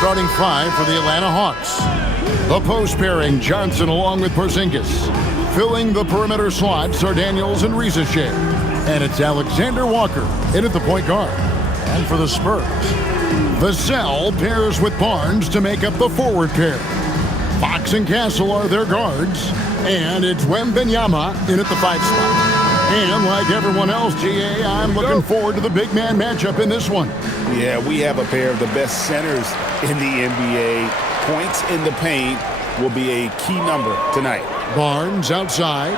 starting five for the Atlanta Hawks. The post pairing, Johnson along with Porzingis. Filling the perimeter slots are Daniels and Riza-Shea. And it's Alexander Walker in at the point guard. And for the Spurs, Vassell pairs with Barnes to make up the forward pair. Fox and Castle are their guards. And it's Wembanyama in at the 5 spot. And like everyone else, GA, I'm looking forward to the big man matchup in this one. Yeah, we have a pair of the best centers in the NBA. Points in the paint will be a key number tonight. Barnes outside.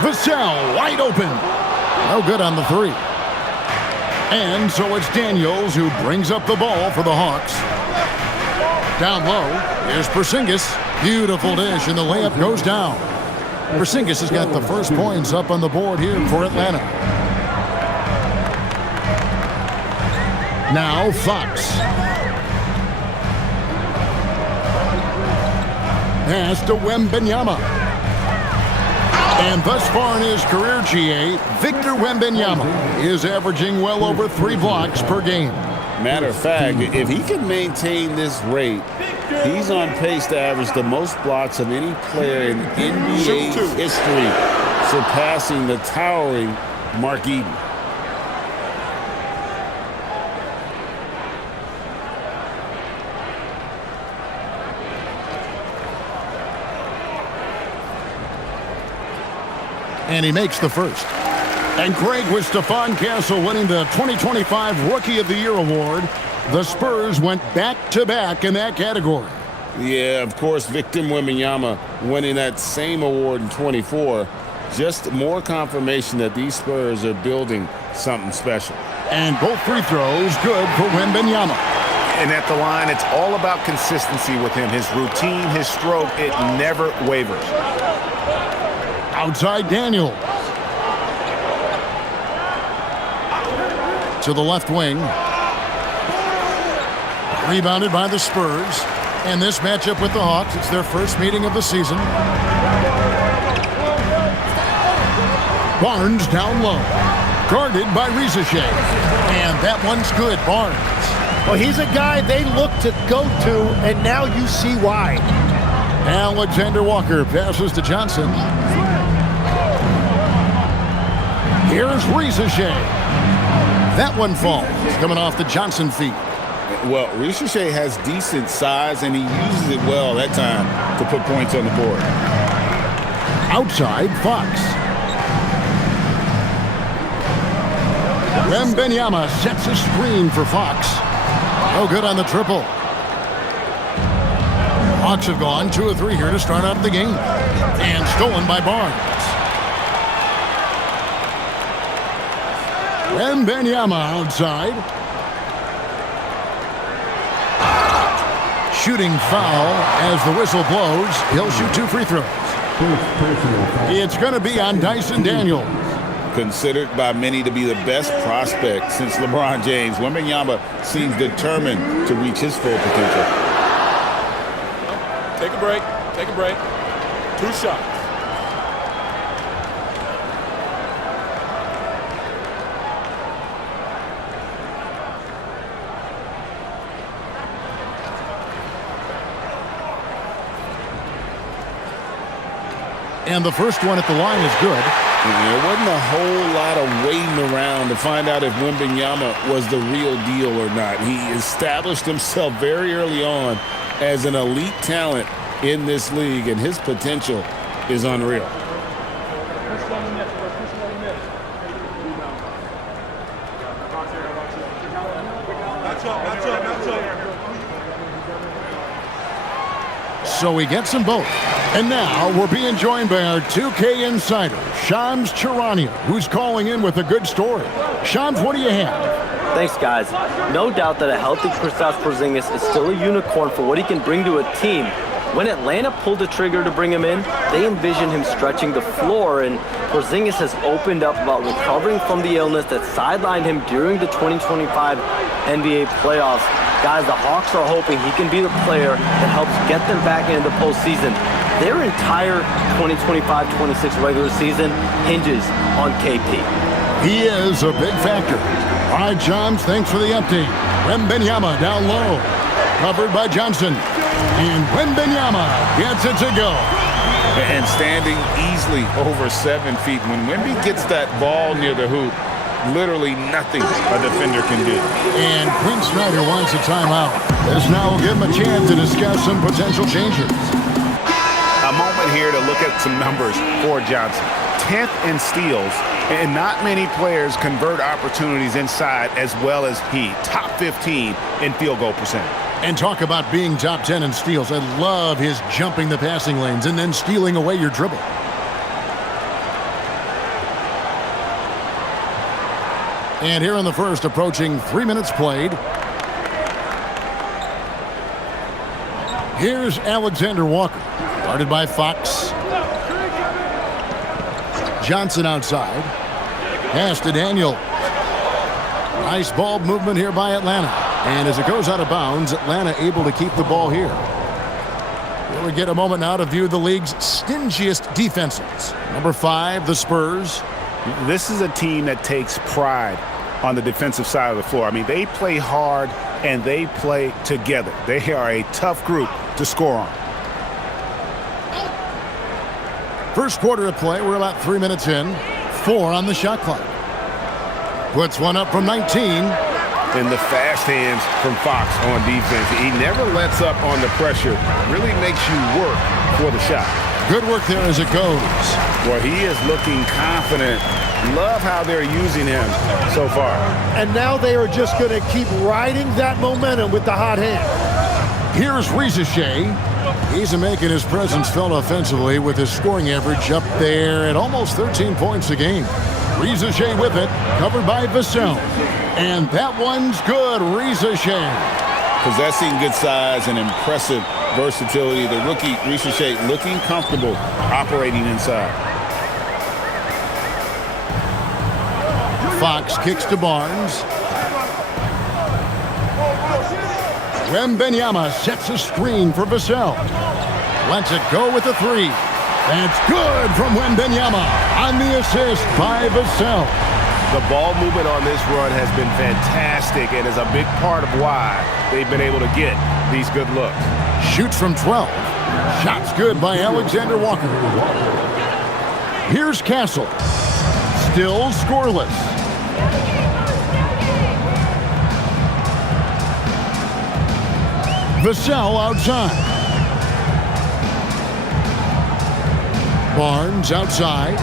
Vassell wide open. No good on the 3. And so it's Daniels who brings up the ball for the Hawks. Down low, here's Porzingis. Beautiful dish, and the layup goes down. Porzingis has got the first points up on the board here for Atlanta. Now Fox. Pass to Wembanyama. And thus far in his career, GA, Victor Wembanyama is averaging well over 3 blocks per game. Matter of fact, if he can maintain this rate, he's on pace to average the most blocks of any player in NBA history, surpassing the towering Mark Eaton. And he makes the first. And Craig, with Stephon Castle winning the 2025 Rookie of the Year award, the Spurs went back-to-back in that category. Yeah, of course, Victor Wembanyama winning that same award in 24. Just more confirmation that these Spurs are building something special. And both free throws good for Wembanyama. And at the line, it's all about consistency with him. His routine, his stroke, it never wavers. Outside Daniels. To the left wing. Rebounded by the Spurs. And this matchup with the Hawks, it's their first meeting of the season. Barnes down low. Guarded by Riza-Shea. And that one's good, Barnes. Well, he's a guy they look to go to, and now you see why. Alexander Walker passes to Johnson. Here's Riza-Shea. That one falls, coming off the Johnson feet. Well, Riza-Shea has decent size, and he uses it well that time to put points on the board. Outside, Fox. Wembanyama sets a screen for Fox. No good on the triple. Hawks have gone 2 of 3 here to start out the game. And stolen by Barnes. Wembanyama outside. Shooting foul as the whistle blows. He'll shoot 2 free throws. It's going to be on Dyson Daniels. Considered by many to be the best prospect since LeBron James, Wembanyama seems determined to reach his full potential. Take a break. Take a break. 2 shots. And the first one at the line is good. There wasn't a whole lot of waiting around to find out if Wembanyama was the real deal or not. He established himself very early on as an elite talent in this league, and his potential is unreal. So he gets them both. And now we're being joined by our 2K insider, Shams Charania, who's calling in with a good story. Shams, what do you have? Thanks, guys. No doubt that a healthy Kristaps Porzingis is still a unicorn for what he can bring to a team. When Atlanta pulled the trigger to bring him in, they envisioned him stretching the floor, and Porzingis has opened up about recovering from the illness that sidelined him during the 2025 NBA playoffs. Guys, the Hawks are hoping he can be the player that helps get them back into the postseason. Their entire 2025-26 regular season hinges on KP. He is a big factor. All right, Johns, thanks for the update. Wembanyama down low. Covered by Johnson. And Wembanyama gets it to go. And standing easily over 7 feet. When Wemby gets that ball near the hoop, literally nothing a defender can do. And Quinn Snyder wants a timeout. This now will give him a chance to discuss some potential changes. A moment here to look at some numbers for Johnson. 10th in steals, and not many players convert opportunities inside as well as he. Top 15 in field goal percentage. And talk about being top 10 in steals. I love his jumping the passing lanes and then stealing away your dribble. And here in the first, approaching 3 minutes played. Here's Alexander Walker, guarded by Fox. Johnson outside. Pass to Daniel. Nice ball movement here by Atlanta. And as it goes out of bounds, Atlanta able to keep the ball here. We'll get a moment now to view the league's stingiest defenses. Number 5, the Spurs. This is a team that takes pride on the defensive side of the floor. I mean, they play hard and they play together. They are a tough group to score on. First quarter of play, we're about 3 minutes in. 4 on the shot clock. Puts one up from 19. And the fast hands from Fox on defense. He never lets up on the pressure. Really makes you work for the shot. Good work there as it goes. Well, he is looking confident. Love how they're using him so far. And now they are just going to keep riding that momentum with the hot hand. Here's Risacher. He's making his presence felt offensively with his scoring average up there at almost 13 points a game. Risacher with it, covered by Vassell. And that one's good, Risacher. Possessing good size and impressive versatility. The rookie, Risacher, looking comfortable operating inside. Fox kicks to Barnes. Wembanyama sets a screen for Vassell. Lets it go with a 3. That's good from Wembanyama on the assist by Vassell. The ball movement on this run has been fantastic and is a big part of why they've been able to get these good looks. Shoots from 12. Shots good by Alexander Walker. Here's Castle. Still scoreless. Vassell outside. Barnes outside.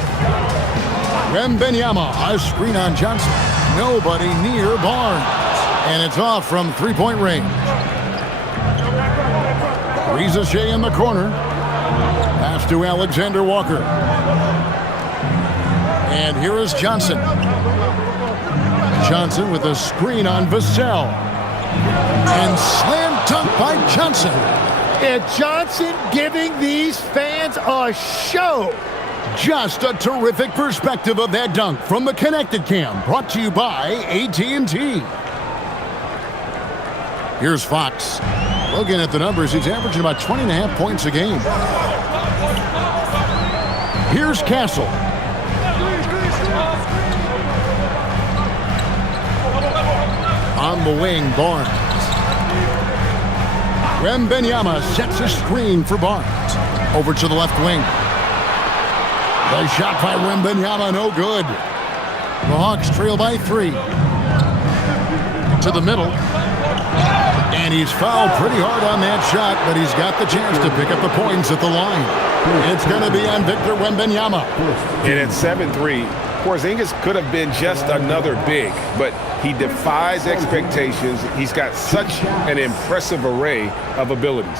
Wembanyama, a screen on Johnson. Nobody near Barnes. And it's off from three-point range. Risacher in the corner. Pass to Alexander Walker. And here is Johnson. Johnson with a screen on Vassell. And slam dunk by Johnson. And Johnson giving these fans a show. Just a terrific perspective of that dunk from the Connected Cam, brought to you by AT&T. Here's Fox. Looking at the numbers, he's averaging about 20.5 points a game. Here's Castle. On the wing, Barnes. Wembanyama sets a screen for Barnes. Over to the left wing. The shot by Wembanyama, no good. The Hawks trail by 3. To the middle. And he's fouled pretty hard on that shot, but he's got the chance to pick up the points at the line. It's going to be on Victor Wembanyama. And at 7-3, Porzingis could have been just another big, but he defies expectations. He's got such an impressive array of abilities.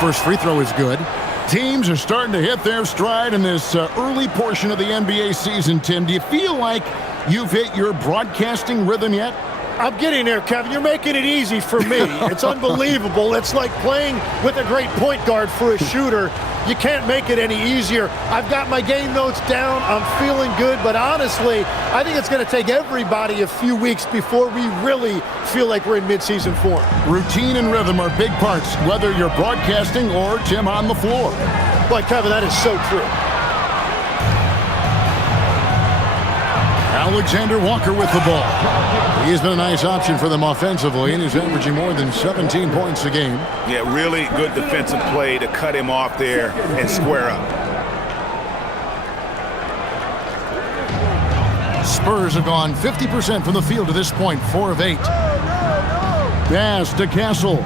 First free throw is good. Teams are starting to hit their stride in this early portion of the NBA season, Tim. Do you feel like you've hit your broadcasting rhythm yet? I'm getting there, Kevin. You're making it easy for me. It's unbelievable. It's like playing with a great point guard for a shooter. You can't make it any easier. I've got my game notes down. I'm feeling good, but honestly, I think it's going to take everybody a few weeks before we really feel like we're in midseason form. Routine and rhythm are big parts, whether you're broadcasting or Tim on the floor. But Kevin, that is so true. Alexander Walker with the ball. He's been a nice option for them offensively, and he's averaging more than 17 points a game. Yeah, really good defensive play to cut him off there and square up. Spurs have gone 50% from the field to this point, 4 of 8. Pass to Castle.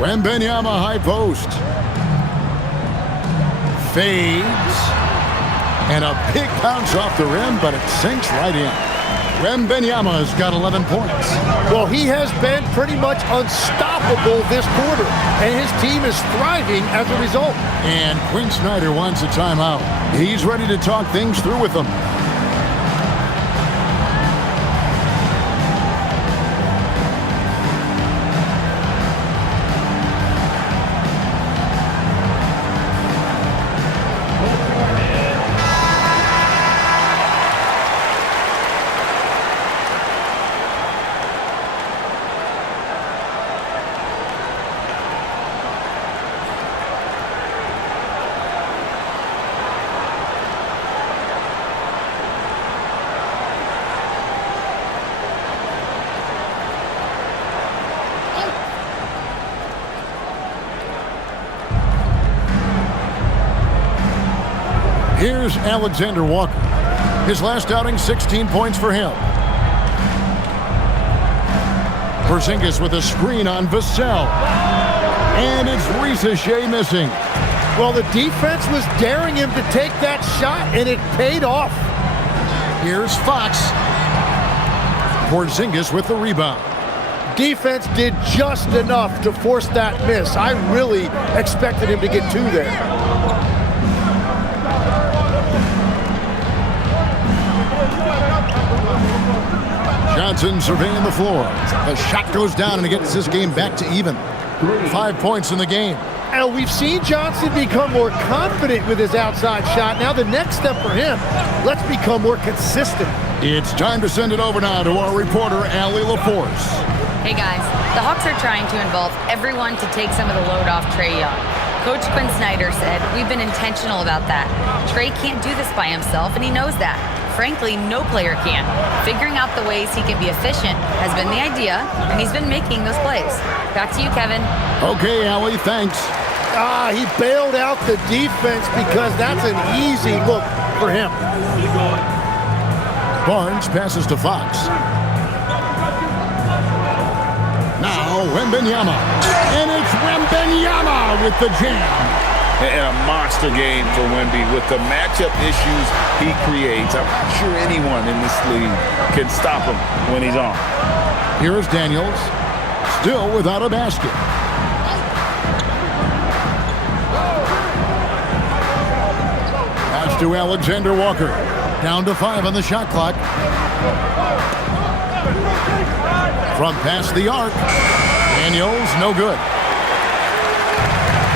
Wembanyama high post. Fades. And a big bounce off the rim, but it sinks right in. Wembanyama's got 11 points. Well, he has been pretty much unstoppable this quarter, and his team is thriving as a result. And Quinn Snyder wants a timeout. He's ready to talk things through with them. Here's Alexander Walker. His last outing, 16 points for him. Porzingis with a screen on Vassell. And it's Ricochet missing. Well, the defense was daring him to take that shot, and it paid off. Here's Fox. Porzingis with the rebound. Defense did just enough to force that miss. I really expected him to get 2 there. Johnson surveying the floor. The shot goes down and it gets this game back to even. 5 points in the game. And we've seen Johnson become more confident with his outside shot. Now the next step for him, let's become more consistent. It's time to send it over now to our reporter, Allie LaForce. Hey guys, the Hawks are trying to involve everyone to take some of the load off Trae Young. Coach Quinn Snyder said, we've been intentional about that. Trae can't do this by himself, and he knows that. Frankly, no player can. Figuring out the ways he can be efficient has been the idea, and he's been making those plays. Back to you, Kevin. Okay, Allie, thanks. He bailed out the defense because that's an easy look for him. Barnes passes to Fox. Now Wembanyama. And it's Wembanyama with the jam. And a monster game for Wemby with the matchup issues he creates. I'm not sure anyone in this league can stop him when he's on. Here's Daniels, still without a basket. Pass to Alexander Walker. Down to 5 on the shot clock. From past the arc. Daniels, no good.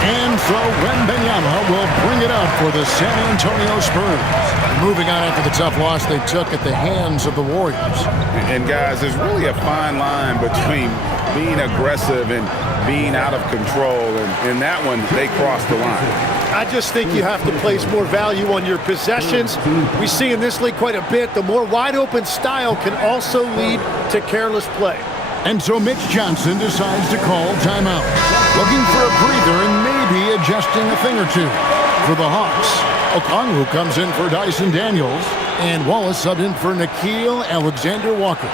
And so Wembanyama will bring it up for the San Antonio Spurs. Moving on after the tough loss they took at the hands of the Warriors. And guys, there's really a fine line between being aggressive and being out of control. And in that one, they crossed the line. I just think you have to place more value on your possessions. We see in this league quite a bit. The more wide open style can also lead to careless play. And so Mitch Johnson decides to call timeout. Looking for a breather and maybe adjusting a thing or two. For the Hawks, Okongwu comes in for Dyson Daniels, and Wallace subbed in for Nickeil Alexander-Walker.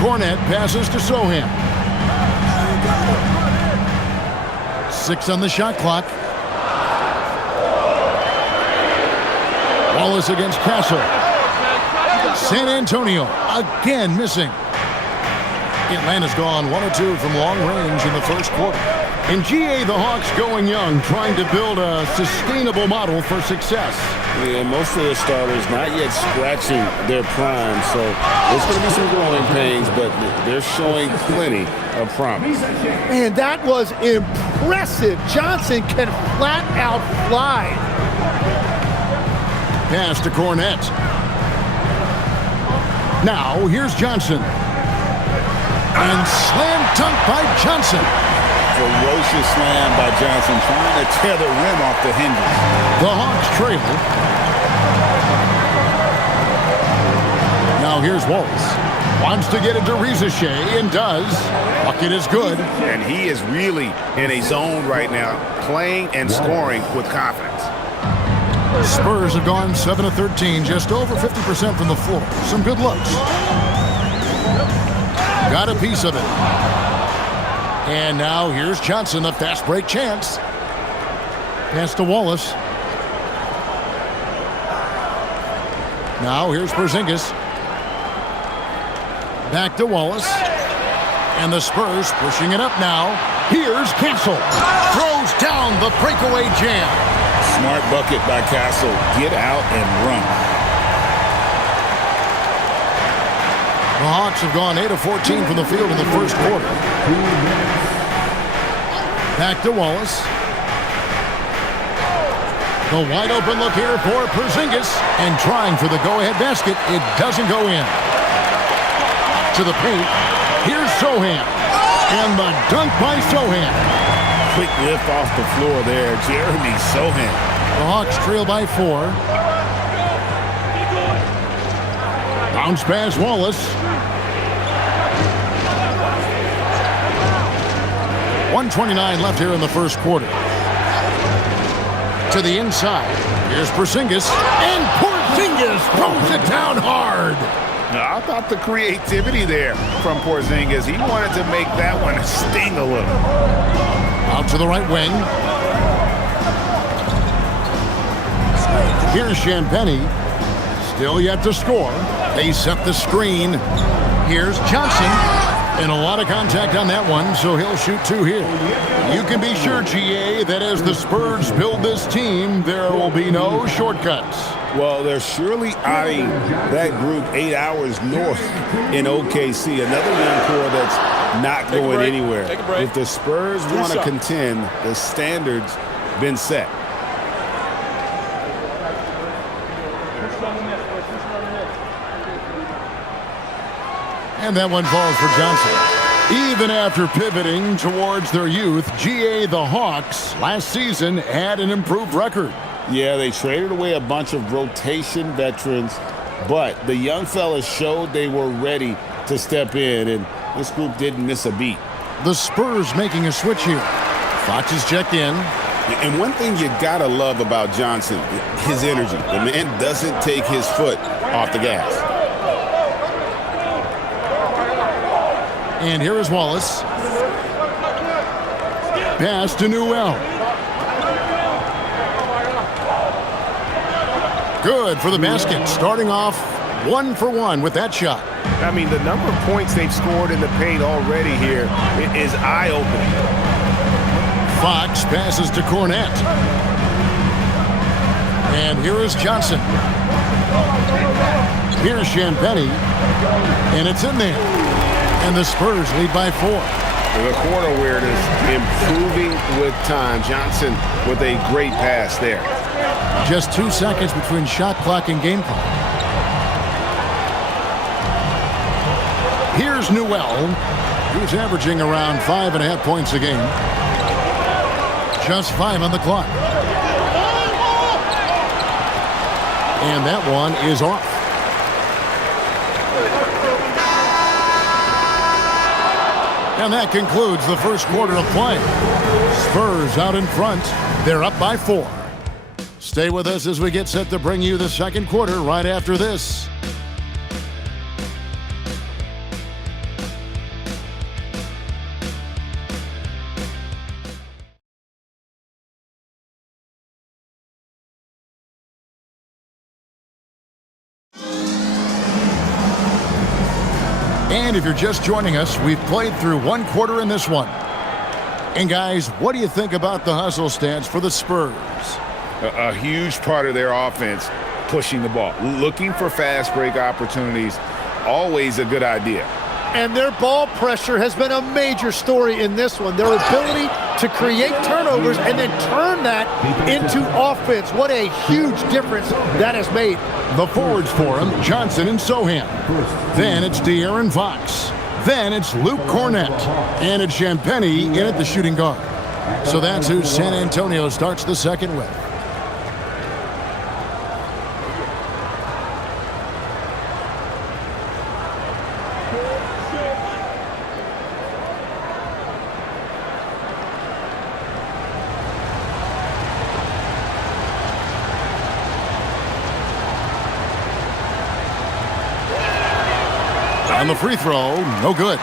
Hornet passes to Sohan. 6 on the shot clock. Wallace against Castle. San Antonio again missing. Atlanta's gone 1 or 2 from long range in the first quarter. In GA, the Hawks going young, trying to build a sustainable model for success. Yeah, most of the starters not yet scratching their prime, so there's going to be some growing pains, but they're showing plenty of promise. Man, that was impressive. Johnson can flat out fly. Pass to Cornette. Now, here's Johnson. And slam dunk by Johnson. Ferocious slam by Johnson, trying to tear the rim off the hinges. The Hawks trail. Now here's Wallace. Wants to get it to Rizachet and does. Bucket is good. And he is really in a zone right now, playing and scoring with confidence. Spurs have gone 7 of 13, just over 50% from the floor. Some good looks. Got a piece of it. And now here's Johnson, a fast break chance. Pass to Wallace. Now here's Porzingis. Back to Wallace. And the Spurs pushing it up now. Here's Castle. Throws down the breakaway jam. Smart bucket by Castle. Get out and run. The Hawks have gone 8 of 14 from the field in the first quarter. Back to Wallace. The wide open look here for Porzingis. And trying for the go-ahead basket. It doesn't go in. To the paint. Here's Sohan. And the dunk by Sohan. Quick lift off the floor there. Jeremy Sohan. The Hawks trail by 4. Bounce pass Wallace. 1:29 left here in the first quarter. To the inside. Here's Porzingis. And Porzingis throws it down hard. Now, I thought the creativity there from Porzingis. He wanted to make that one sting a little. Out to the right wing. Here's Champagny. Still yet to score. They set the screen. Here's Johnson. And a lot of contact on that one, so he'll shoot 2 here. You can be sure, GA, that as the Spurs build this team, there will be no shortcuts. Well, they're surely eyeing that group 8 hours north in OKC. Another young core that's not going anywhere. If the Spurs want to contend, the standard's been set. And that one falls for Johnson. Even after pivoting towards their youth, GA the Hawks last season had an improved record. Yeah, they traded away a bunch of rotation veterans, but the young fellas showed they were ready to step in, and this group didn't miss a beat. The Spurs making a switch here. Fox is checked in. And one thing you gotta love about Johnson, his energy. The man doesn't take his foot off the gas. And here is Wallace. Pass to Newell. Good for the basket. Starting off 1 for 1 with that shot. I mean, the number of points they've scored in the paint already here is eye-opening. Fox passes to Cornette. And here is Johnson. Here's Champagny. And it's in there. And the Spurs lead by 4. The court awareness improving with time. Johnson with a great pass there. Just 2 seconds between shot clock and game clock. Here's Newell, who's averaging around 5.5 points a game. Just 5 on the clock. And that one is off. And that concludes the first quarter of play. Spurs out in front. They're up by 4. Stay with us as we get set to bring you the second quarter right after this. And if you're just joining us, we've played through one quarter in this one. And guys, what do you think about the hustle stance for the Spurs? A huge part of their offense, pushing the ball. Looking for fast break opportunities, always a good idea. And their ball pressure has been a major story in this one. Their ability to create turnovers and then turn that into offense. What a huge difference that has made. The forwards for him, Johnson and Sohan. Then it's De'Aaron Fox. Then it's Luke Cornett. And it's Champagnie in at the shooting guard. So that's who San Antonio starts the second with. On the free throw, no good.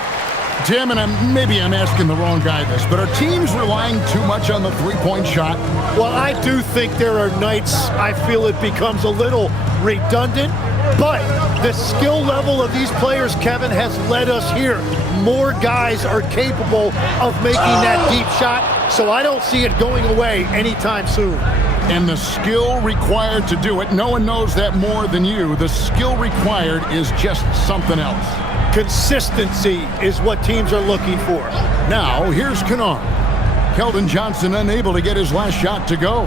Tim, and maybe I'm asking the wrong guy this, but are teams relying too much on the three-point shot? Well, I do think there are nights I feel it becomes a little redundant, but the skill level of these players, Kevin, has led us here. More guys are capable of making that deep shot, so I don't see it going away anytime soon. And the skill required to do it, no one knows that more than you. The skill required is just something else. Consistency is what teams are looking for. Now, here's Kennard. Keldon Johnson unable to get his last shot to go.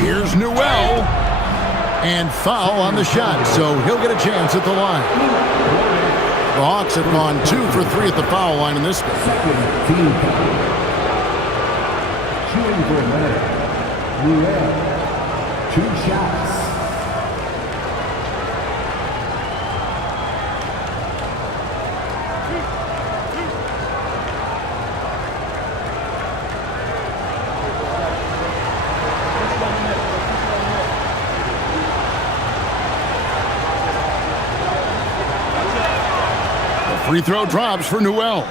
Here's Newell. And foul on the shot, so he'll get a chance at the line. The Hawks have gone 2 for 3 at the foul line in this game. Shooting for a minute. Newell. 2 shots. The free throw drops for Newell.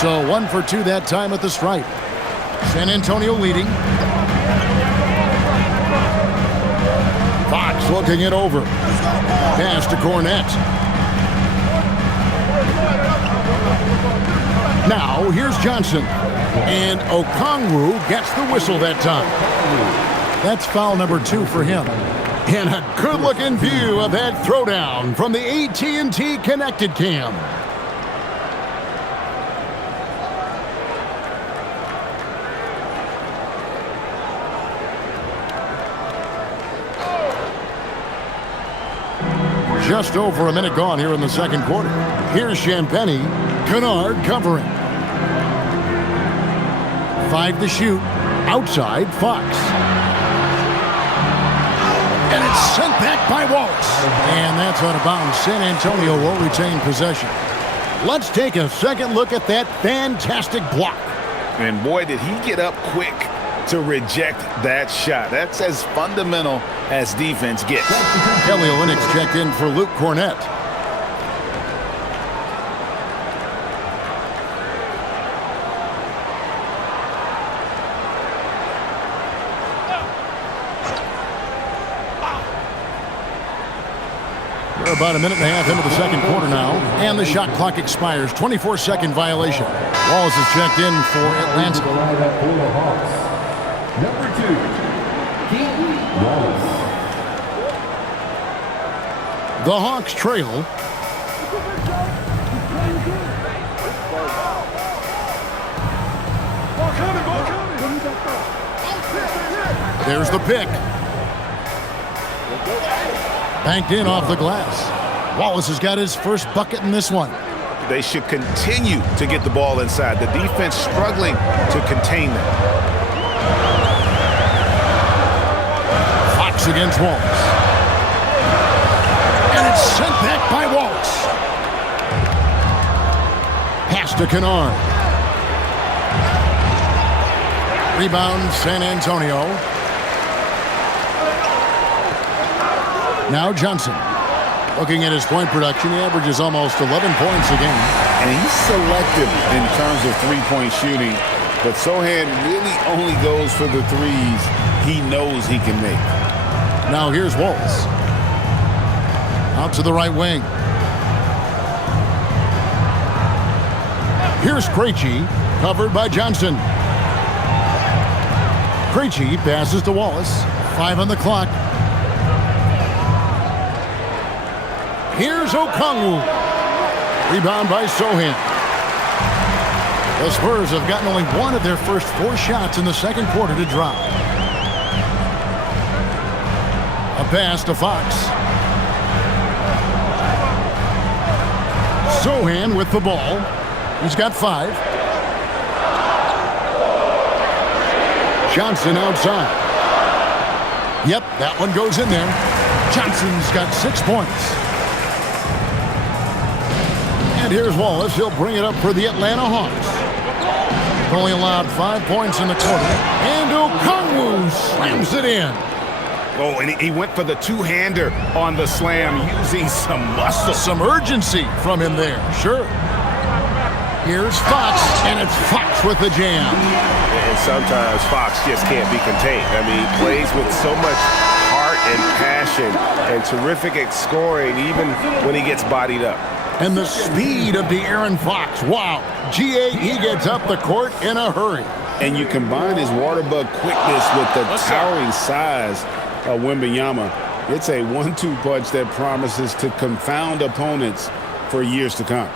So 1 for 2 that time at the stripe. San Antonio leading. Fox looking it over. Pass to Cornett. Now here's Johnson. And Okongwu gets the whistle that time. That's foul number 2 for him. And a good-looking view of that throwdown from the AT&T Connected Cam. Just over a minute gone here in the second quarter. Here's Champagnie. Kennard covering. 5 to shoot. Outside, Fox. And it's sent back by Wallace. And that's out of bounds. San Antonio will retain possession. Let's take a second look at that fantastic block. And boy, did he get up quick to reject that shot. That's as fundamental as defense gets. Kelly Olynyk's checked in for Luke Cornett. We're about a minute and a half into the second quarter now, and the shot clock expires. 24-second violation. Wallace is checked in for Atlanta. Number 2, Wallace. The Hawks trail. There's the pick. Banked in off the glass. Wallace has got his first bucket in this one. They should continue to get the ball inside. The defense struggling to contain them. Fox against Wallace. And it's sent back by Wallace. Pass to Kennard. Rebound, San Antonio. Now Johnson. Looking at his point production, he averages almost 11 points a game. And he's selective in terms of three-point shooting, but Sohan really only goes for the threes he knows he can make. Now here's Wallace. Out to the right wing. Here's Krejci, covered by Johnson. Krejci passes to Wallace. 5 on the clock. Here's Okongwu. Rebound by Sohan. The Spurs have gotten only one of their first 4 shots in the second quarter to drop. A pass to Fox. Sohan with the ball. He's got 5. Johnson outside. Yep, that one goes in there. Johnson's got 6 points. And here's Wallace. He'll bring it up for the Atlanta Hawks. Only allowed 5 points in the quarter. And Okongwu slams it in. Oh, and he went for the two-hander on the slam using some muscle. Some urgency from him there, sure. Here's Fox, and it's Fox with the jam. And sometimes Fox just can't be contained. I mean, he plays with so much heart and passion and terrific at scoring even when he gets bodied up. And the speed of De'Aaron Fox. Wow. He gets up the court in a hurry. And you combine his waterbug quickness with the towering size of Wembanyama. It's a 1-2 punch that promises to confound opponents for years to come.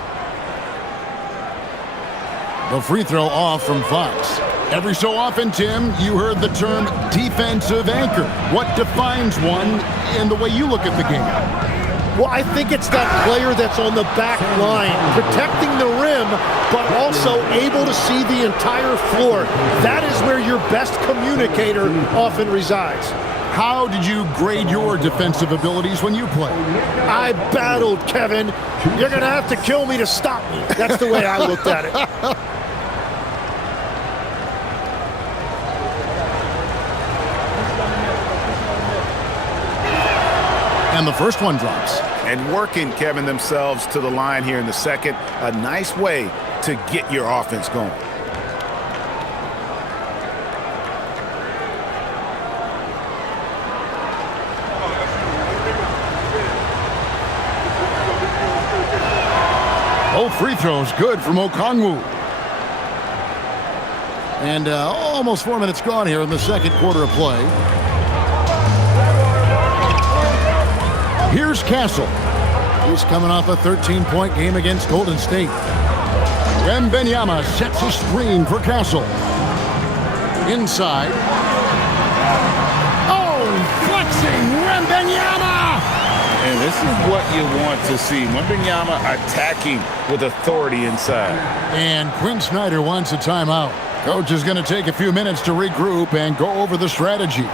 The free throw off from Fox. Every so often, Tim, you heard the term defensive anchor. What defines one in the way you look at the game? Well, I think it's that player that's on the back line, protecting the rim, but also able to see the entire floor. That is where your best communicator often resides. How did you grade your defensive abilities when you played? I battled, Kevin. You're going to have to kill me to stop me. That's the way I looked at it. And the first one drops. And working, Kevin, themselves to the line here in the second. A nice way to get your offense going. Both free throws good from Okongwu. And almost 4 minutes gone here in the second quarter of play. Here's Castle. He's coming off a 13-point game against Golden State. Wembanyama sets a screen for Castle. Inside. Oh, flexing Wembanyama! And this is what you want to see. Wembanyama attacking with authority inside. And Quinn Snyder wants a timeout. Coach is going to take a few minutes to regroup and go over the strategy.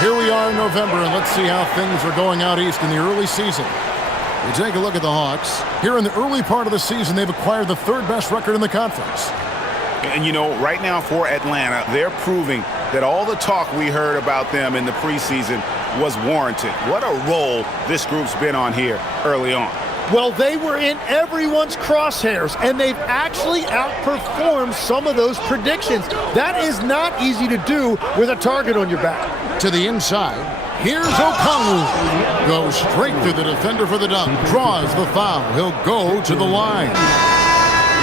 Here we are in November, and let's see how things are going out east in the early season. We take a look at the Hawks. Here in the early part of the season, they've acquired the 3rd best record in the conference. And, you know, right now for Atlanta, they're proving that all the talk we heard about them in the preseason was warranted. What a role this group's been on here early on. Well, they were in everyone's crosshairs, and they've actually outperformed some of those predictions. That is not easy to do with a target on your back. To the inside. Here's Okongwu. Goes straight through the defender for the dunk. Draws the foul. He'll go to the line.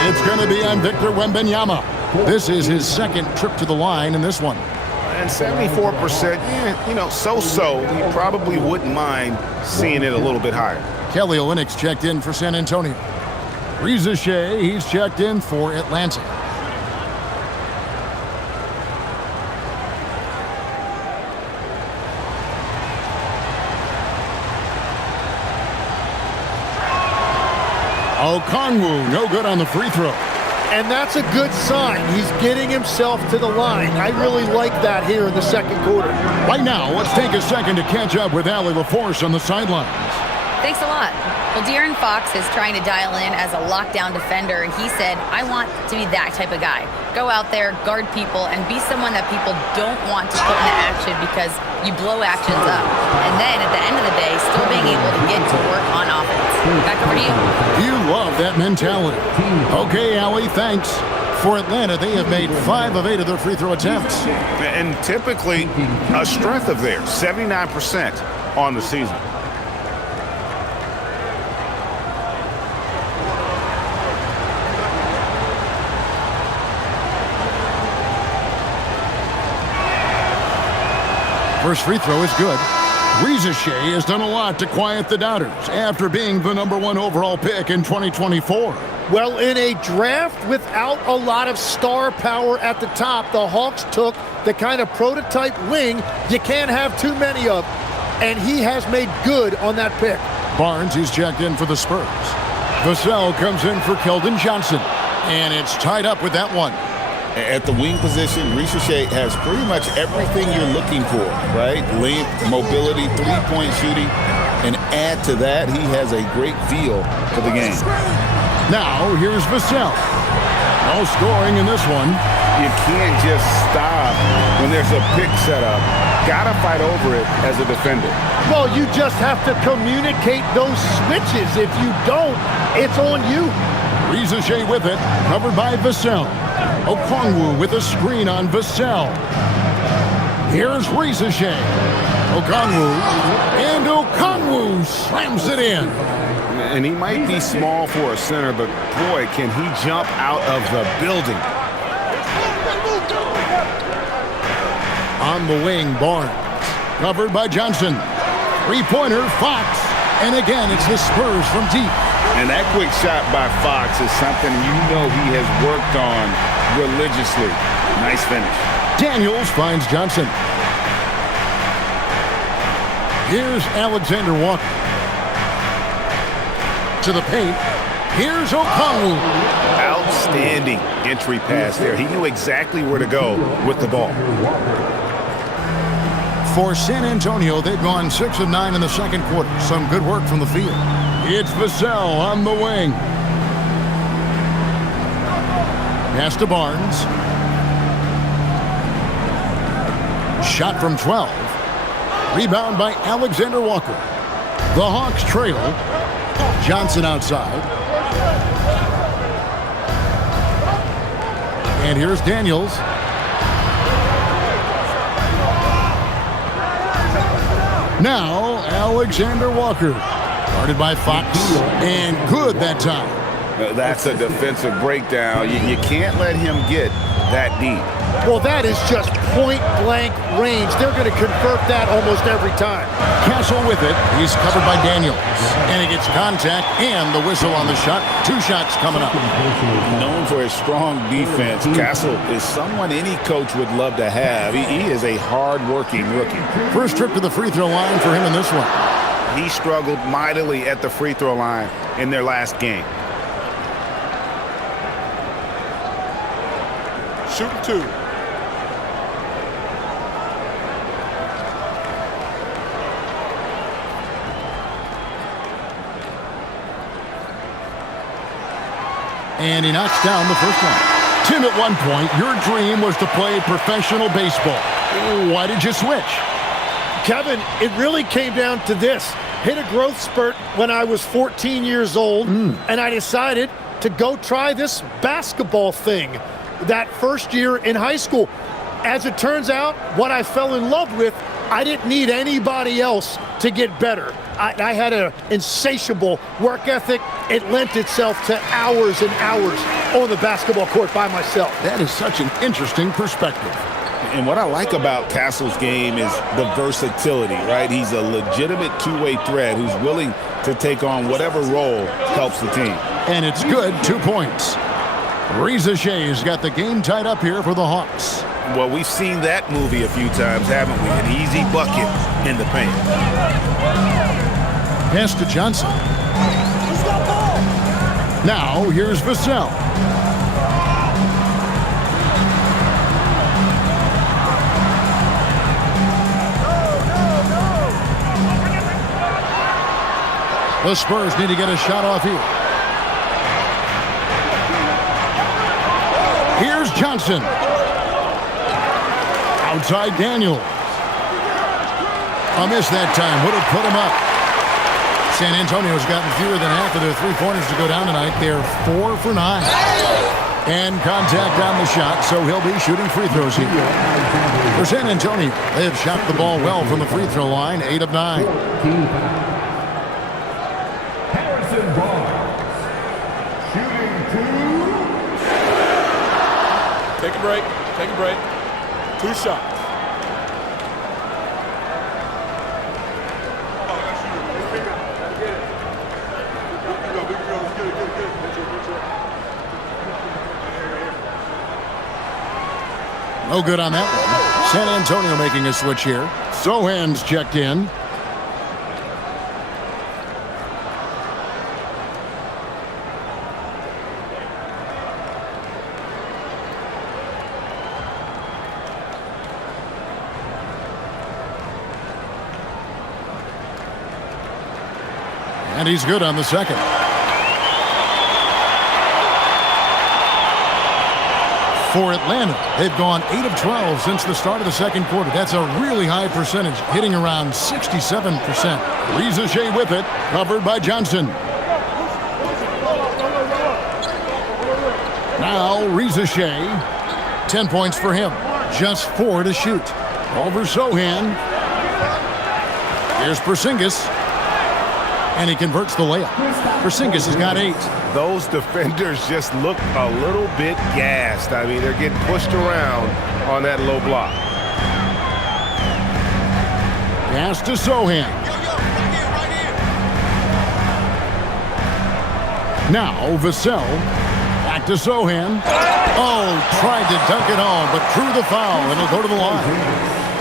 It's going to be on Victor Wembanyama. This is his second trip to the line in this one. And 74%, you know, so-so. You probably wouldn't mind seeing it a little bit higher. Kelly Olynyk's checked in for San Antonio. Reza Shea, he's checked in for Atlanta. Okongwu, no good on the free throw. And that's a good sign. He's getting himself to the line. I really like that here in the second quarter. Right now, let's take a second to catch up with Allie LaForce on the sidelines. Thanks a lot. Well, De'Aaron Fox is trying to dial in as a lockdown defender, and he said, I want to be that type of guy. Go out there, guard people, and be someone that people don't want to put into action because you blow actions up. And then at the end of the day, still being able to get to work on offense. Back over to you. You love that mentality. Okay, Allie, thanks. For Atlanta, they have made 5 of 8 of their free throw attempts. And typically a strength of theirs, 79% on the season. First free throw is good. Shai has done a lot to quiet the doubters after being the #1 overall pick in 2024. Well, in a draft without a lot of star power at the top, the Hawks took the kind of prototype wing you can't have too many of, and he has made good on that pick. Barnes, he's checked in for the Spurs. Vassell comes in for Keldon Johnson, and it's tied up with that one. At the wing position, Shai has pretty much everything you're looking for, right? Length, mobility, three-point shooting, and add to that, he has a great feel for the game. Now, here's Vassell. No scoring in this one. You can't just stop when there's a pick set up. Gotta fight over it as a defender. Well, you just have to communicate those switches. If you don't, it's on you. Shai with it, covered by Vassell. Okongwu with a screen on Vassell. Here's Shai. Okongwu, and Okongwu slams it in. And he might be small for a center, but boy, can he jump out of the building. On the wing, Barnes. Covered by Johnson. Three-pointer, Fox. And again, it's the Spurs from deep. And that quick shot by Fox is something you know he has worked on religiously. Nice finish. Daniels finds Johnson. Here's Alexander Walker. To the paint. Here's Okongwu. Outstanding entry pass there. He knew exactly where to go with the ball. For San Antonio, they've gone 6 of 9 in the second quarter. Some good work from the field. It's Vassell on the wing. Pass to Barnes. Shot from 12. Rebound by Alexander Walker. The Hawks trail. Johnson outside. And here's Daniels. Now, Alexander Walker. Guarded by Fox. And good that time. That's a defensive breakdown. You can't let him get that deep. Well, that is just point-blank range. They're going to convert that almost every time. Castle with it. He's covered by Daniels. And he gets contact and the whistle on the shot. 2 shots coming up. Known for his strong defense, Castle is someone any coach would love to have. He is a hard-working rookie. First trip to the free throw line for him in this one. He struggled mightily at the free throw line in their last game. Shooting 2. And he knocks down the first one. Tim, at one point, your dream was to play professional baseball. Why did you switch? Kevin, it really came down to this. Hit a growth spurt when I was 14 years old, and I decided to go try this basketball thing that first year in high school. As it turns out, what I fell in love with, I didn't need anybody else to get better. I had an insatiable work ethic. It lent itself to hours and hours on the basketball court by myself. That is such an interesting perspective. And what I like about Castle's game is the versatility, right? He's a legitimate two-way threat who's willing to take on whatever role helps the team. And it's good, 2 points. Shai's got the game tied up here for the Hawks. Well, we've seen that movie a few times, haven't we? An easy bucket in the paint. Pass to Johnson. Now, here's Vassell. The Spurs need to get a shot off here. Here's Johnson. Outside Daniels. A miss that time. Would have put him up. San Antonio's gotten fewer than half of their three-pointers to go down tonight. They're 4 for 9. And contact on the shot, so he'll be shooting free throws here. For San Antonio, they have shot the ball well from the free throw line, 8 of 9. Take a break. Take a break. 2 shots. No good on that one. San Antonio making a switch here. Sohan's checked in. And he's good on the second. For Atlanta, they've gone 8 of 12 since the start of the second quarter. That's a really high percentage, hitting around 67%. Riza with it, covered by Johnson. Now Riza 10 points for him, just 4 to shoot. Over Sohan. Here's Porzingis. And he converts the layup. Porzingis has got 8. Those defenders just look a little bit gassed. I mean, they're getting pushed around on that low block. Pass to Sohan. Now Vassell. Back to Sohan. Oh, tried to dunk it home, but drew the foul, and it'll go to the line.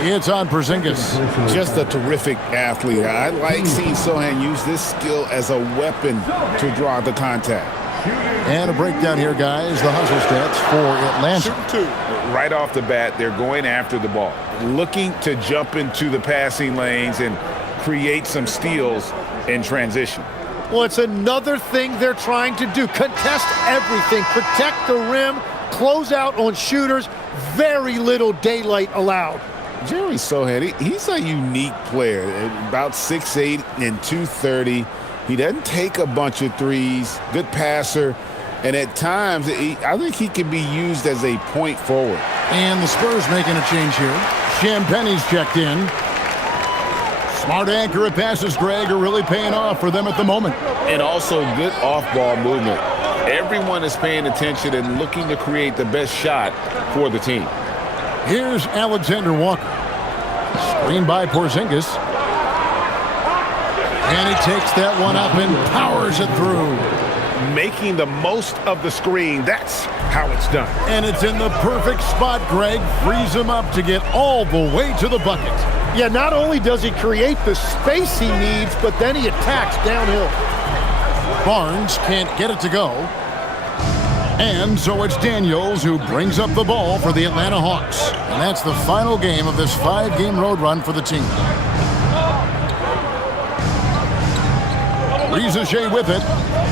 It's on Porzingis. Just a terrific athlete. I like seeing Sohan use this skill as a weapon to draw the contact. And a breakdown here, guys. The hustle stats for Atlanta. Right off the bat, they're going after the ball, looking to jump into the passing lanes and create some steals in transition. Well, it's another thing they're trying to do. Contest everything. Protect the rim. Close out on shooters. Very little daylight allowed. Jerry Sohan, he's a unique player. About 6'8" and 230. He doesn't take a bunch of threes. Good passer. And at times, I think he can be used as a point forward. And the Spurs making a change here. Champagne's checked in. Smart accurate passes, Greg, are really paying off for them at the moment. And also good off-ball movement. Everyone is paying attention and looking to create the best shot for the team. Here's Alexander Walker. Screen by Porzingis. And he takes that one up and powers it through. Making the most of the screen. That's how it's done. And it's in the perfect spot, Greg. Frees him up to get all the way to the bucket. Yeah, not only does he create the space he needs, but then he attacks downhill. Barnes can't get it to go. And so it's Daniels who brings up the ball for the Atlanta Hawks. And that's the final game of this 5-game road run for the team. Riza with it.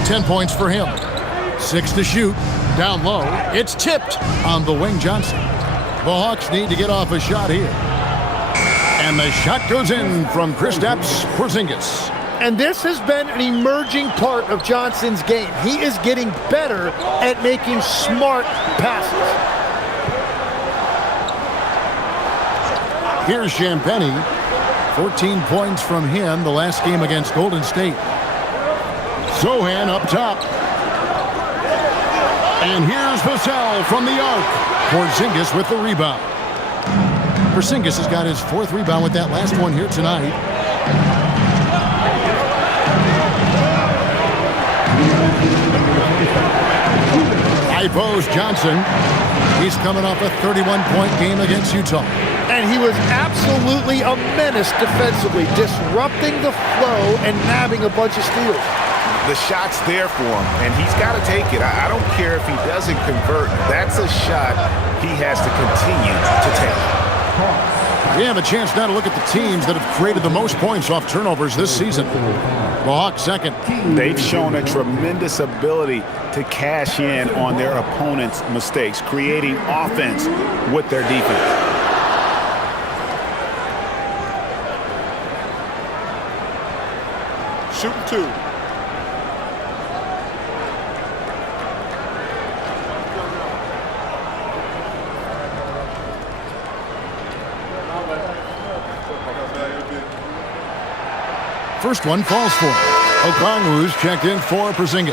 10 points for him. 6 to shoot. Down low. It's tipped on the wing Johnson. The Hawks need to get off a shot here. And the shot goes in from Kristaps Porzingis. And this has been an emerging part of Johnson's game. He is getting better at making smart passes. Here's Champagnie. 14 points from him the last game against Golden State. Sohan up top. And here's Vassell from the arc. Porzingis with the rebound. Porzingis has got his 4th rebound with that last one here tonight. Ivo's Johnson. He's coming off a 31-point game against Utah. And he was absolutely a menace defensively, disrupting the flow and nabbing a bunch of steals. The shot's there for him, and he's got to take it. I don't care if he doesn't convert. That's a shot he has to continue to take. We have a chance now to look at the teams that have created the most points off turnovers this season. The Hawks second. They've shown a tremendous ability to cash in on their opponent's mistakes, creating offense with their defense. Shooting 2. First one falls for Okongwu's checked in for Porzingis.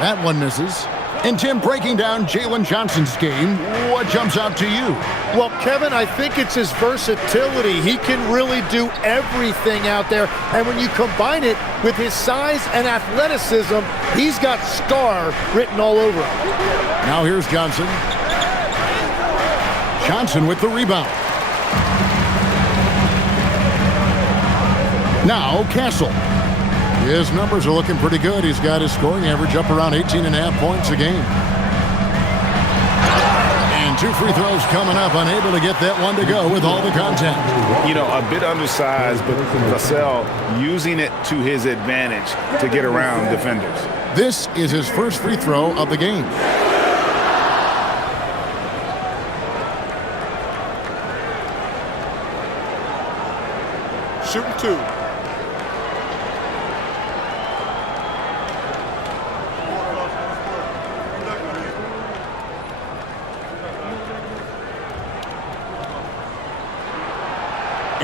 That one misses. And Tim, breaking down Jalen Johnson's game, what jumps out to you? Well, Kevin, I think it's his versatility. He can really do everything out there. And when you combine it with his size and athleticism, he's got star written all over him. Now here's Johnson. Johnson with the rebound. Now Castle. His numbers are looking pretty good. He's got his scoring average up around 18.5 points a game. And 2 free throws coming up, unable to get that one to go with all the contact. You know, a bit undersized, but Vassell using it to his advantage to get around defenders. This is his first free throw of the game. Shooting 2.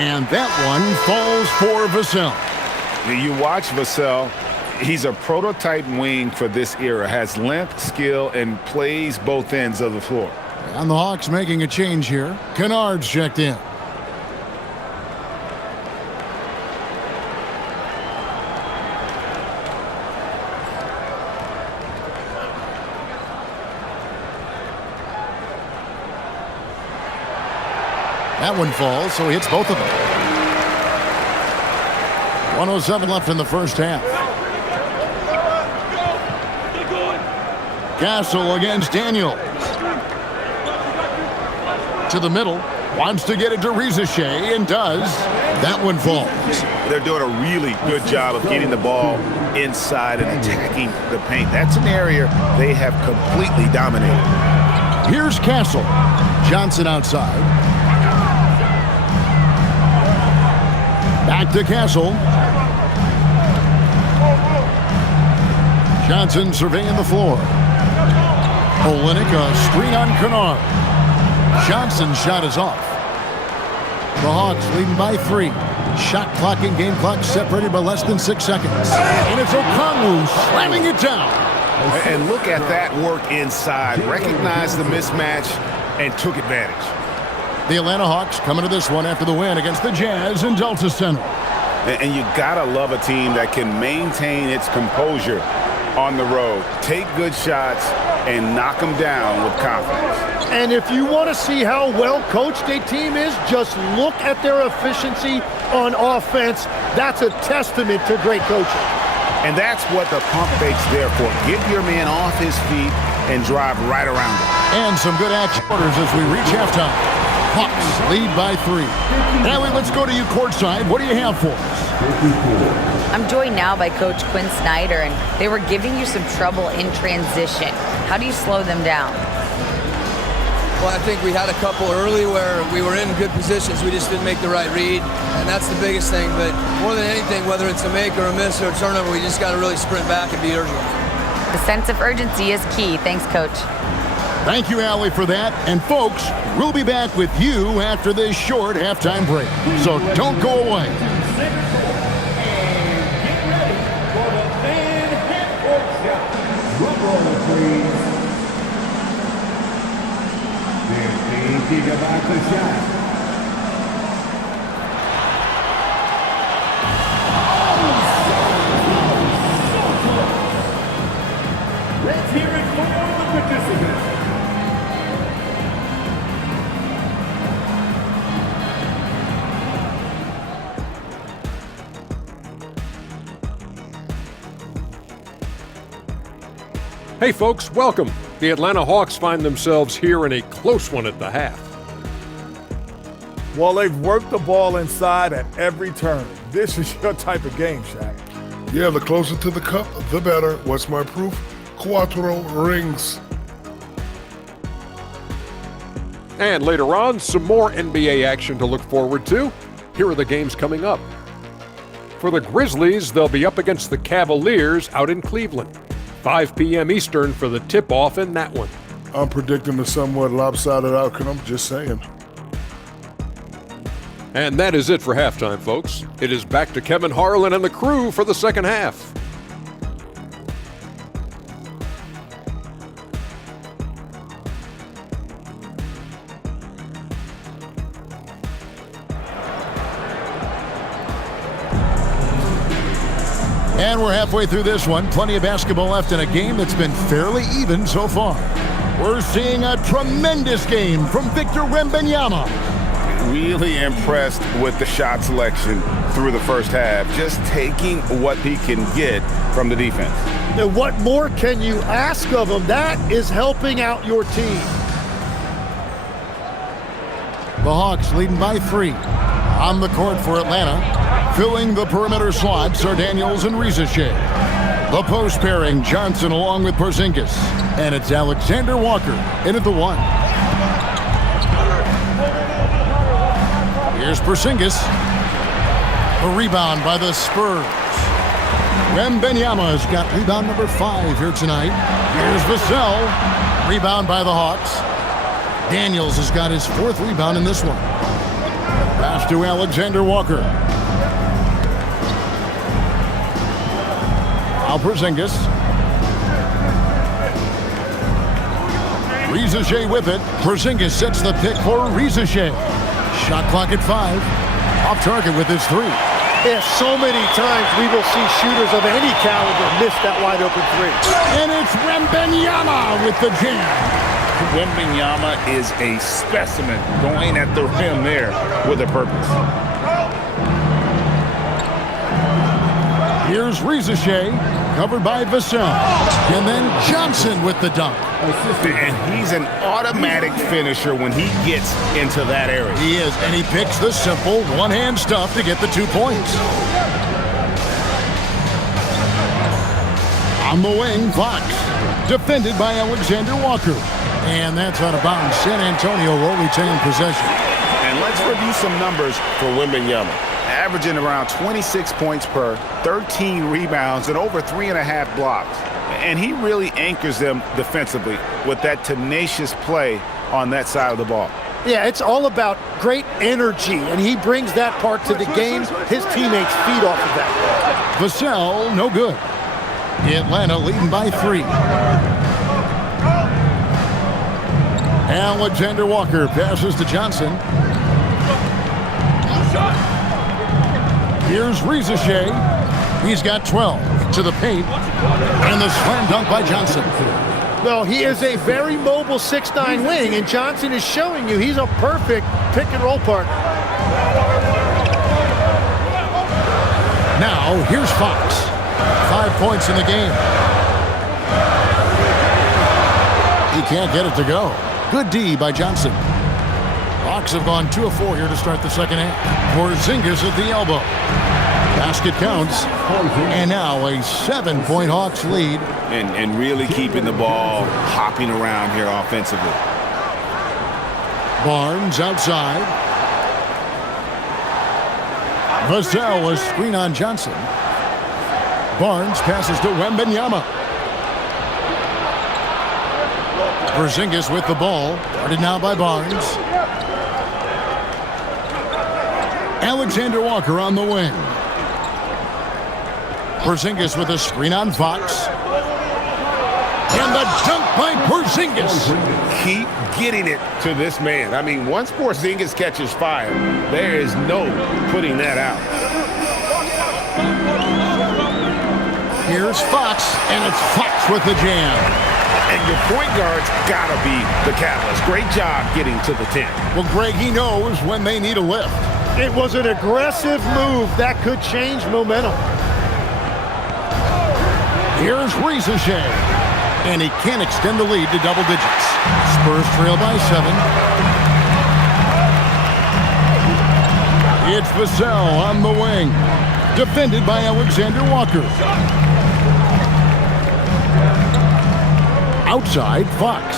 And that one falls for Vassell. You watch Vassell, he's a prototype wing for this era, has length, skill, and plays both ends of the floor. And the Hawks making a change here. Kennard's checked in. That one falls, so he hits both of them. 1:07 left in the first half. Castle against Daniels. To the middle. Wants to get it to Rizachet and does. That one falls. They're doing a really good job of getting the ball inside and attacking the paint. That's an area they have completely dominated. Here's Castle. Johnson outside. Back to Castle. Johnson surveying the floor. Olynyk a screen on Kennard. Johnson's shot is off. The Hawks leading by 3. Shot clock and game clock separated by less than 6 seconds. And it's Okongwu slamming it down. And look at that work inside. Recognized the mismatch and took advantage. The Atlanta Hawks coming to this one after the win against the Jazz in Delta Center. And you gotta love a team that can maintain its composure on the road, take good shots, and knock them down with confidence. And if you want to see how well coached a team is, just look at their efficiency on offense. That's a testament to great coaching. And that's what the pump fake's there for. Get your man off his feet and drive right around him. And some good action orders as we reach halftime. Hawks lead by 3. Allie, let's go to you courtside. What do you have for us? I'm joined now by Coach Quinn Snyder, and they were giving you some trouble in transition. How do you slow them down? Well, I think we had a couple early where we were in good positions. We just didn't make the right read, and that's the biggest thing. But more than anything, whether it's a make or a miss or a turnover, we just got to really sprint back and be urgent. The sense of urgency is key. Thanks, Coach. Thank you, Allie, for that. And, folks, we'll be back with you after this short halftime break. So don't go away. About the shot. Let's hear it for Hey folks, welcome. The Atlanta Hawks find themselves here in a close one at the half. Well, they've worked the ball inside at every turn. This is your type of game, Shaq. Yeah, the closer to the cup, the better. What's my proof? Cuatro rings. And later on, some more NBA action to look forward to. Here are the games coming up. For the Grizzlies, they'll be up against the Cavaliers out in Cleveland. 5 p.m. Eastern for the tip-off in that one. I'm predicting a somewhat lopsided outcome, just saying. And that is it for halftime, folks. It is back to Kevin Harlan and the crew for the second half. And we're halfway through this one. Plenty of basketball left in a game that's been fairly even so far. We're seeing a tremendous game from Victor Wembanyama. Really impressed with the shot selection through the first half. Just taking what he can get from the defense. And what more can you ask of him? That is helping out your team. The Hawks leading by 3. On the court for Atlanta. Filling the perimeter slots are Daniels and Rizachet. The post pairing, Johnson along with Porzingis. And it's Alexander Walker in at the 1. Here's Porzingis. A rebound by the Spurs. Wembanyama has got rebound number 5 here tonight. Here's Vassell. Rebound by the Hawks. Daniels has got his 4th rebound in this one. Pass to Alexander Walker. Now Porzingis. Rizachet with it. Porzingis sets the pick for Rizachet. Shot clock at 5. Off target with his 3. Yeah, so many times we will see shooters of any caliber miss that wide open 3. And it's Wembanyama with the jam. Wembanyama is a specimen going at the rim there with a purpose. Here's Rizachet, covered by Vassell. And then Johnson with the dunk. And he's an automatic finisher when he gets into that area. He is, and he picks the simple one-hand stuff to get the 2 points. On the wing, Fox, defended by Alexander Walker. And that's out of bounds. San Antonio will retain possession. And let's review some numbers for Wembanyama. Averaging around 26 points per, 13 rebounds, and over 3.5 blocks. And he really anchors them defensively with that tenacious play on that side of the ball. Yeah, it's all about great energy, and he brings that part to the game. His teammates feed off of that. Vassell, no good. Atlanta leading by 3. Alexander Walker passes to Johnson. Here's Rizachet. He's got 12 to the paint. And the slam dunk by Johnson. Well, he is a very mobile 6'9" wing, and Johnson is showing you he's a perfect pick-and-roll partner. Now, here's Fox. 5 points in the game. He can't get it to go. Good D by Johnson. Hawks have gone 2 of 4 here to start the second half. Porzingis at the elbow. Basket counts. And now a 7-point Hawks lead. And really keeping the ball hopping around here offensively. Barnes outside. Vassell a screen on Johnson. Barnes passes to Wembanyama. Porzingis with the ball. Guarded now by Barnes. Alexander Walker on the wing. Porzingis with a screen on Fox. And the dunk by Porzingis. Keep getting it to this man. I mean, once Porzingis catches fire, there is no putting that out. Here's Fox, and it's Fox with the jam. And your point guard's got to be the catalyst. Great job getting to the 10. Well, Greg, he knows when they need a lift. It was an aggressive move that could change momentum. Here's Rizachet. And he can't extend the lead to double digits. Spurs trail by 7. It's Vassell on the wing. Defended by Alexander Walker. Outside, Fox.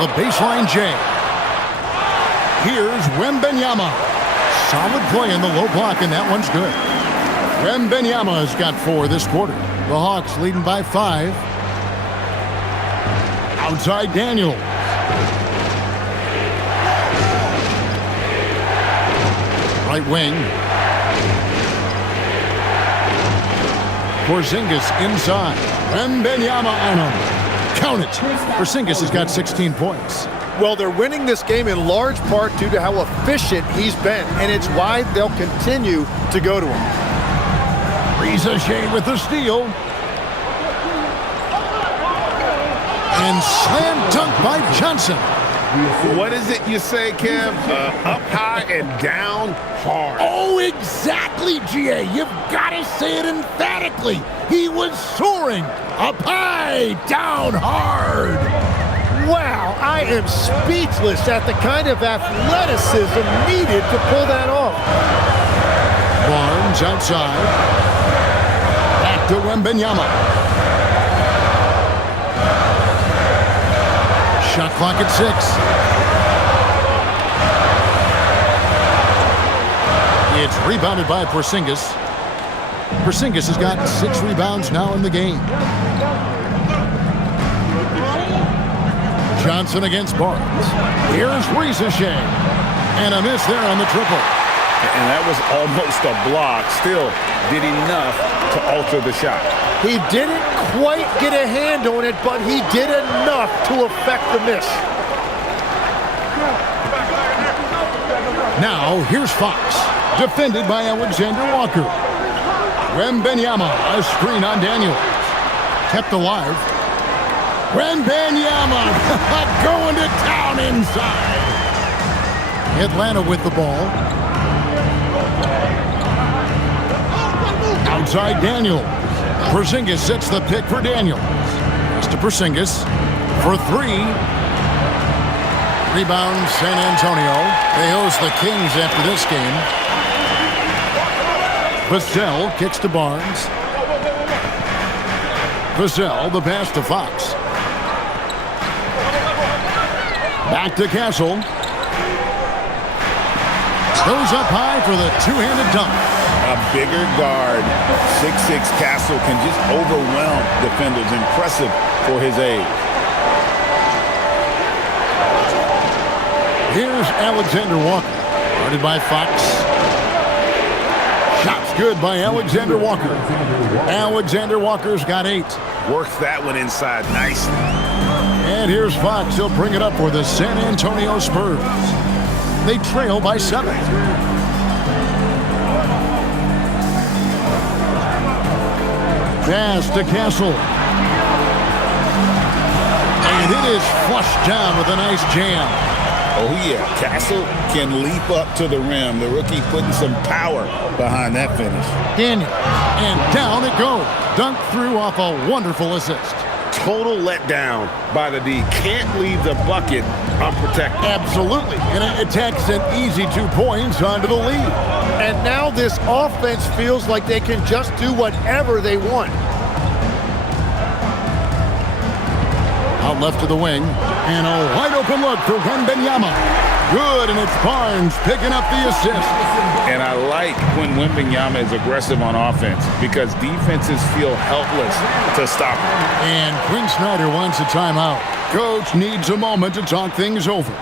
The baseline J. Here's Wembanyama. Solid play in the low block, and that one's good. Wembanyama has got 4 this quarter. The Hawks leading by 5. Outside Daniels. Right wing. Porzingis inside. Wembanyama on him. Count it. Porzingis has got 16 points. Well, they're winning this game in large part due to how efficient he's been, and it's why they'll continue to go to him. Rizachet with the steal. And slam dunk by Johnson. What is it you say, Kev? Up high and down hard. Oh, exactly, GA. You've got to say it emphatically. He was soaring. Up high, down hard. Wow, I am speechless at the kind of athleticism needed to pull that off. Barnes outside. Back to Wembanyama. Shot clock at 6. It's rebounded by Porzingis. Porzingis has got 6 rebounds now in the game. Johnson against Barnes. Here's Rizachet. And a miss there on the triple. And that was almost a block. Still did enough to alter the shot. He didn't quite get a hand on it, but he did enough to affect the miss. Now, here's Fox. Defended by Alexander Walker. Wembanyama, a screen on Daniels. Kept alive. Wembanyama going to town inside. Atlanta with the ball. Outside Daniels. Porzingis sets the pick for Daniels. Pass to Porzingis for 3. Rebound San Antonio. They host the Kings after this game. Vassell kicks to Barnes. Vassell, the pass to Fox. Back to Castle. Goes up high for the two-handed dunk. A bigger guard, 6'6" Castle can just overwhelm defenders. Impressive for his age. Here's Alexander Walker. Guarded by Fox. Shots good by Alexander Walker. Alexander Walker's got 8. Works that one inside nicely. And here's Fox. He'll bring it up for the San Antonio Spurs. They trail by 7. Pass to Castle. And it is flushed down with a nice jam. Oh, yeah. Castle can leap up to the rim. The rookie putting some power behind that finish. Daniel. And down it goes. Dunked through off a wonderful assist. Total letdown by the D. Can't leave the bucket unprotected. Absolutely. And it takes an easy 2 points onto the lead. And now this offense feels like they can just do whatever they want. Out left to the wing. And a wide open look for Wembanyama. Good, and it's Barnes picking up the assist. And I like when Wembanyama is aggressive on offense because defenses feel helpless to stop him. And Quinn Snyder wants a timeout. Coach needs a moment to talk things over.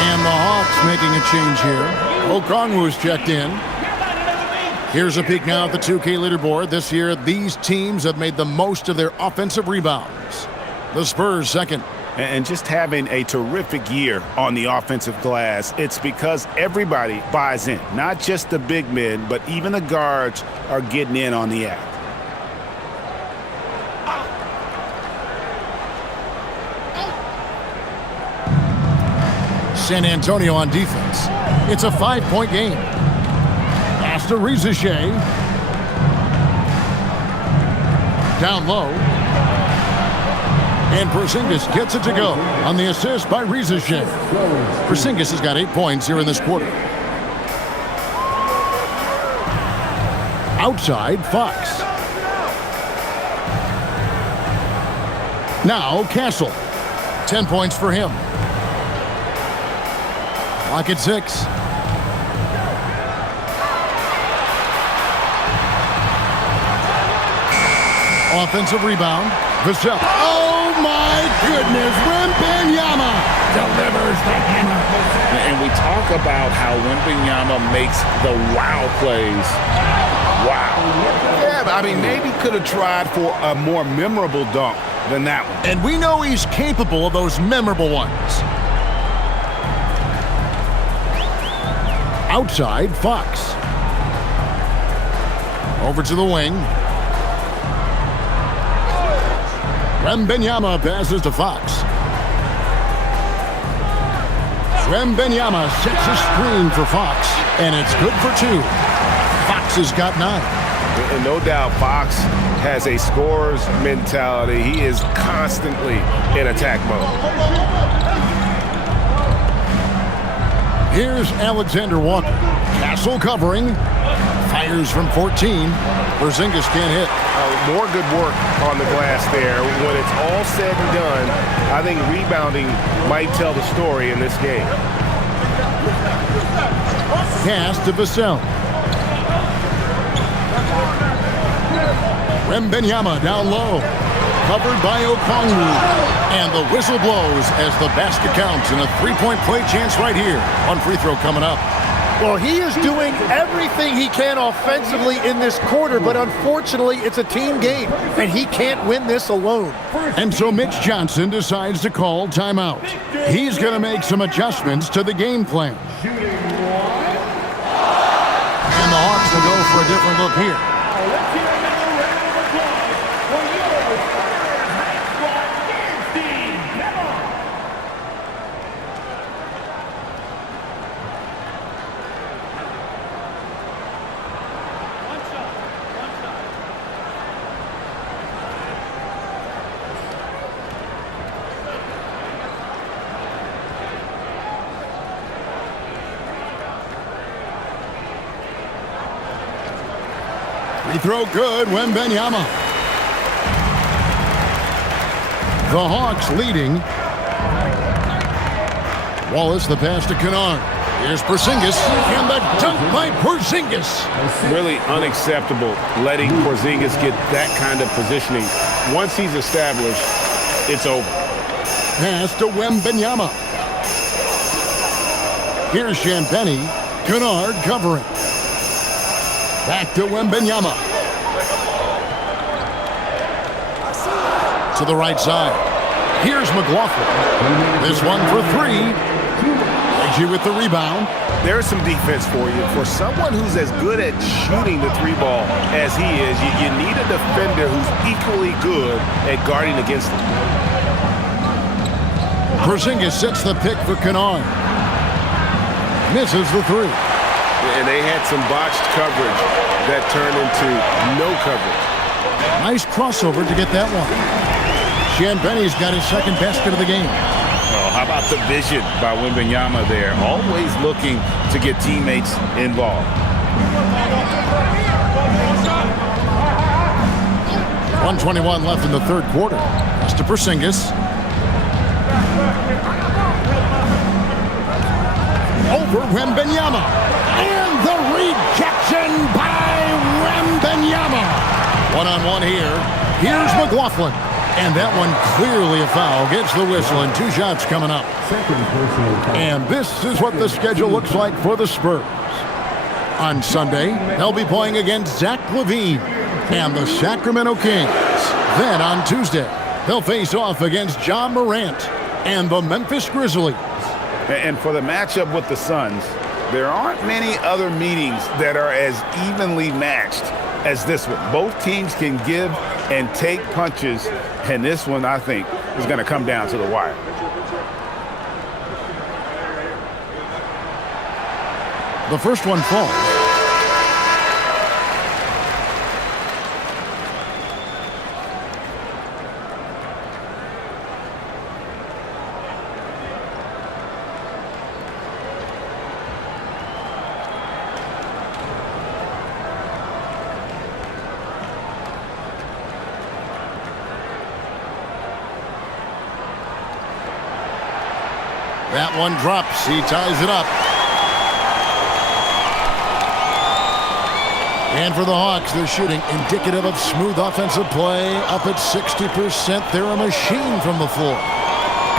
And the Hawks making a change here. Okongwu's checked in. Here's a peek now at the 2K leaderboard. This year, these teams have made the most of their offensive rebounds. The Spurs second. And just having a terrific year on the offensive glass, it's because everybody buys in. Not just the big men, but even the guards are getting in on the act. San Antonio on defense. It's a 5-point game. Pass to Shea. Down low. And Porzingis gets it to go on the assist by Shea. Porzingis has got 8 points here in this quarter. Outside, Fox. Now, Castle. 10 points for him. Clock at 6. Offensive rebound. Vassell. Oh, my goodness. Wembanyama delivers the hammer. And we talk about how Wembanyama makes the wow plays. Wow. Yeah, but I mean, maybe could have tried for a more memorable dunk than that one. And we know he's capable of those memorable ones. Outside, Fox. Over to the wing. Wembanyama passes to Fox. Wembanyama sets a screen for Fox, and it's good for 2. Fox has got 9. And no doubt Fox has a scorer's mentality. He is constantly in attack mode. Here's Alexander Walker. Castle covering. Fires from 14. Porzingis can't hit. More good work on the glass there. When it's all said and done, I think rebounding might tell the story in this game. Pass to Vassell. Wembanyama down low. Covered by Okongwu. And the whistle blows as the basket counts in a 3-point play chance right here. One free throw coming up. Well, he is doing everything he can offensively in this quarter, but unfortunately, it's a team game, and he can't win this alone. And so Mitch Johnson decides to call timeout. He's going to make some adjustments to the game plan. And the Hawks will go for a different look here. Free throw good, Wembanyama. The Hawks leading. Wallace, the pass to Kennard. Here's Porzingis, and the dunk by Porzingis. Really unacceptable letting Porzingis get that kind of positioning. Once he's established, it's over. Pass to Wembanyama. Here's Champagnie. Kennard covering. Back to Wembanyama. To the right side. Here's McLaughlin. This one for 3. Reggie with the rebound. There's some defense for you. For someone who's as good at shooting the 3-ball as he is, you need a defender who's equally good at guarding against him. Porzingis sets the pick for Kennard. Misses the 3. And they had some botched coverage that turned into no coverage. Nice crossover to get that one. Champagnie's got his second basket of the game. Well, how about the vision by Wembanyama there? Always looking to get teammates involved. 1:21 left in the third quarter. Pass to Porzingis. Over Wembanyama. And the rejection by Wembanyama. One-on-one here. Here's McLaughlin. And that one clearly a foul. Gets the whistle and 2 shots coming up. And this is what the schedule looks like for the Spurs. On Sunday, they'll be playing against Zach LaVine and the Sacramento Kings. Then on Tuesday, they'll face off against Ja Morant and the Memphis Grizzlies. And for the matchup with the Suns, there aren't many other meetings that are as evenly matched as this one. Both teams can give and take punches, and this one, I think, is going to come down to the wire. The first one falls. That one drops. He ties it up. And for the Hawks, they're shooting indicative of smooth offensive play. Up at 60%. They're a machine from the floor.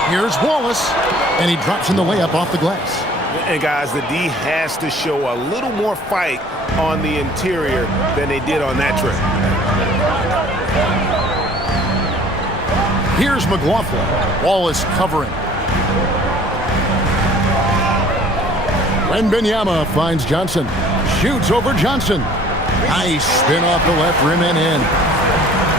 Here's Wallace. And he drops in the way up off the glass. And guys, the D has to show a little more fight on the interior than they did on that trip. Here's McLaughlin. Wallace covering. Wembanyama finds Johnson. Shoots over Johnson. Nice spin off the left rim and in.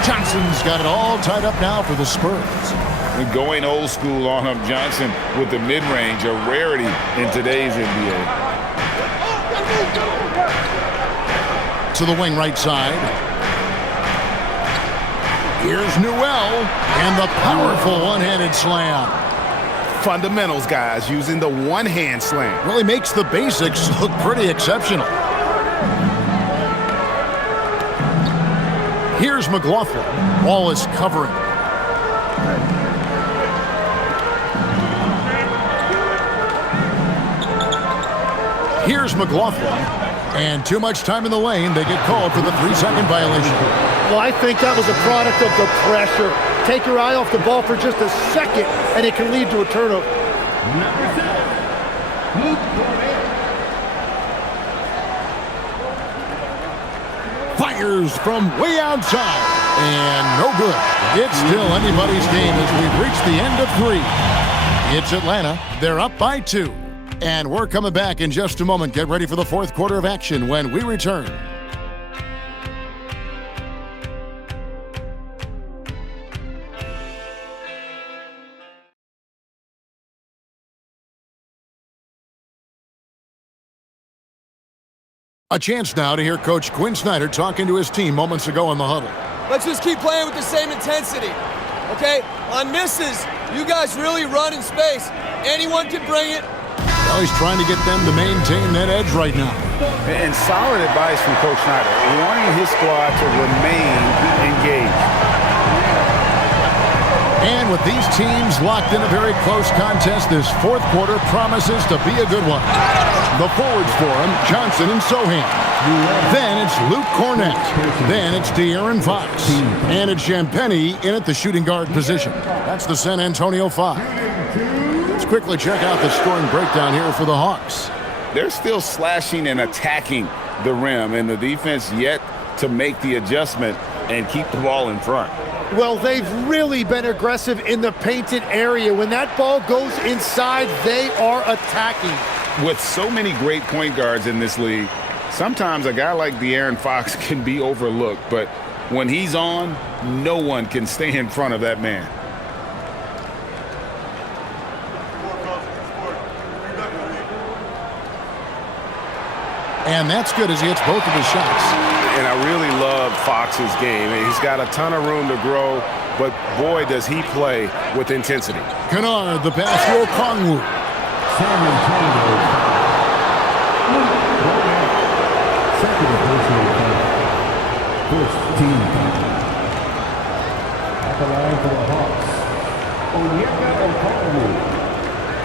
Johnson's got it all tied up now for the Spurs. And going old school on him, Johnson with the mid-range, a rarity in today's NBA. To the wing right side. Here's Newell. And the powerful one-handed slam. Fundamentals, guys, using the one-hand slam. Really makes the basics look pretty exceptional. Here's McLaughlin. Wallace covering. Here's McLaughlin. And too much time in the lane. They get called for the 3-second violation. Well, I think that was a product of the pressure. Take your eye off the ball for just a second, and it can lead to a turnover. Number 7, Luke Cornett. Fires from way outside. And no good. It's still anybody's game as we've reached the end of 3. It's Atlanta. They're up by 2. And we're coming back in just a moment. Get ready for the fourth quarter of action when we return. A chance now to hear Coach Quinn Snyder talking to his team moments ago in the huddle. Let's just keep playing with the same intensity, okay? On misses, you guys really run in space. Anyone can bring it. Well, he's trying to get them to maintain that edge right now. And solid advice from Coach Snyder, wanting his squad to remain engaged. And with these teams locked in a very close contest, this fourth quarter promises to be a good one. The forwards for him, Johnson and Sohan. Then it's Luke Cornett. Then it's De'Aaron Fox. And it's Champagnie in at the shooting guard position. That's the San Antonio 5. Let's quickly check out the scoring breakdown here for the Hawks. They're still slashing and attacking the rim, and the defense yet to make the adjustment and keep the ball in front. Well, they've really been aggressive in the painted area. When that ball goes inside, they are attacking. With so many great point guards in this league, sometimes a guy like De'Aaron Fox can be overlooked, but when he's on, no one can stay in front of that man. And that's good as he hits both of his shots. And I really love Fox's game. He's got a ton of room to grow, but boy, does he play with intensity. Kennard, the pass to Okongwu. San Antonio. Second personal foul. First team foul. At the line for the Hawks, Onyeka Okongwu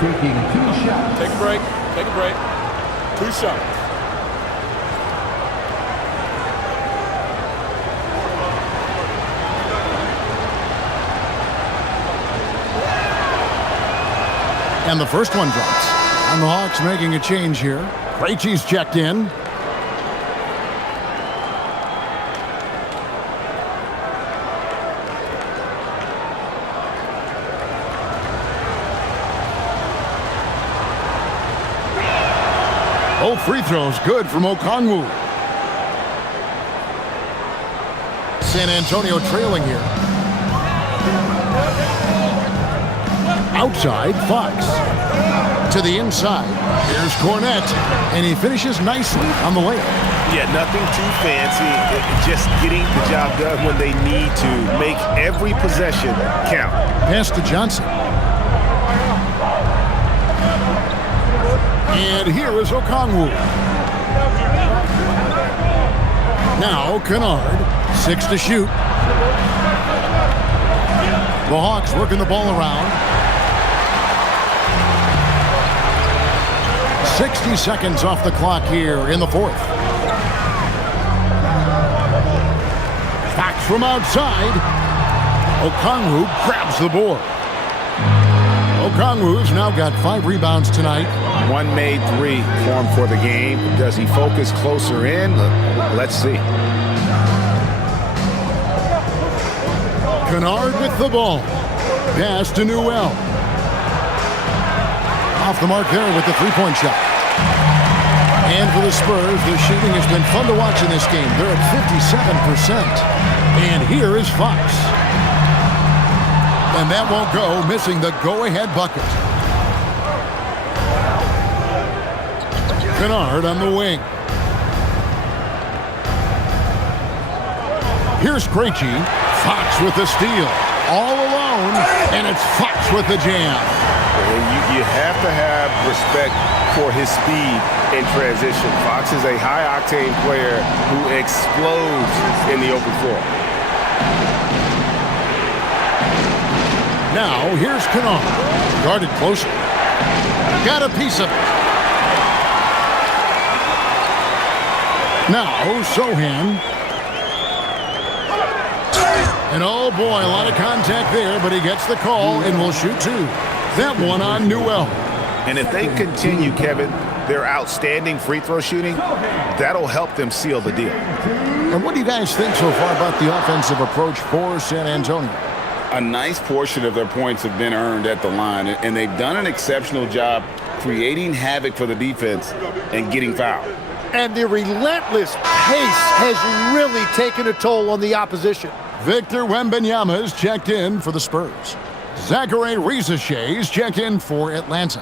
taking 2 shots. Take a break. Take a break. 2 shots. And the first one drops. And the Hawks making a change here. Krejci's checked in. Both free throws good from Okongwu. San Antonio trailing here. Outside, Fox. To the inside. Here's Cornette, and he finishes nicely on the layup. Yeah, nothing too fancy. Just getting the job done when they need to. Make every possession count. Pass to Johnson. And here is Okongwu. Now Kennard, 6 to shoot. The Hawks working the ball around. 60 seconds off the clock here in the fourth. Fox from outside. Okongwu grabs the board. Okongwu's now got 5 rebounds tonight. 1 made 3 for him for the game. Does he focus closer in? Let's see. Kennard with the ball. Pass to Newell. Off the mark there with the three-point shot. And for the Spurs, the shooting has been fun to watch in this game. They're at 57%. And here is Fox. And that won't go, missing the go-ahead bucket. Kennard on the wing. Here's Krejci. Fox with the steal. All alone, and it's Fox with the jam. You have to have respect for his speed in transition. Fox is a high-octane player who explodes in the open floor. Now, here's Kennard. Guarded closer. Got a piece of it. Now, Sohan. And oh boy, a lot of contact there, but he gets the call and will shoot 2. That one on Newell. And if they continue, Kevin, their outstanding free throw shooting, that'll help them seal the deal. And what do you guys think so far about the offensive approach for San Antonio? A nice portion of their points have been earned at the line, and they've done an exceptional job creating havoc for the defense and getting fouled. And the relentless pace has really taken a toll on the opposition. Victor Wembanyama is checked in for the Spurs. Zachary Risacher is checked in for Atlanta.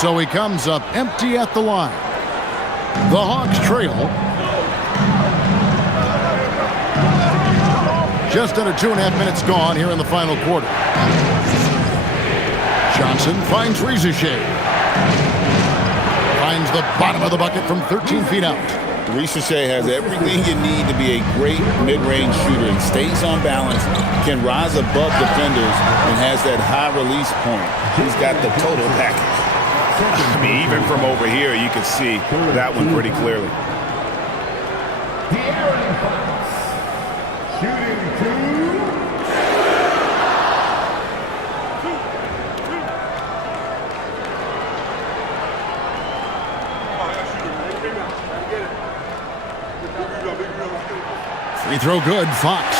So he comes up empty at the line. The Hawks trail. Just under 2.5 minutes gone here in the final quarter. Johnson finds Risacher. Finds the bottom of the bucket from 13 feet out. Risacher has everything you need to be a great mid-range shooter and stays on balance, can rise above defenders, and has that high release point. He's got the total package. I mean, even from over here, you can see that one pretty clearly. Free throw good, Fox.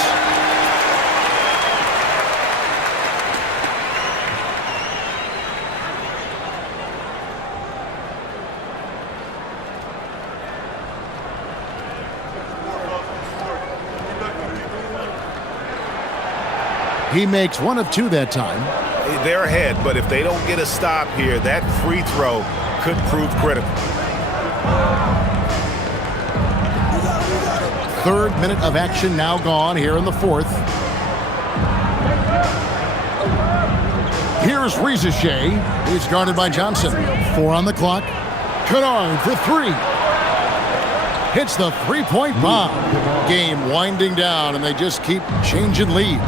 He makes 1 of 2 that time. They're ahead, but if they don't get a stop here, that free throw could prove critical. 3rd minute of action now gone here in the 4th. Here's Risacher. He's guarded by Johnson. 4 on the clock. Kennard for 3. Hits the three-point bomb. Game winding down, and they just keep changing leads.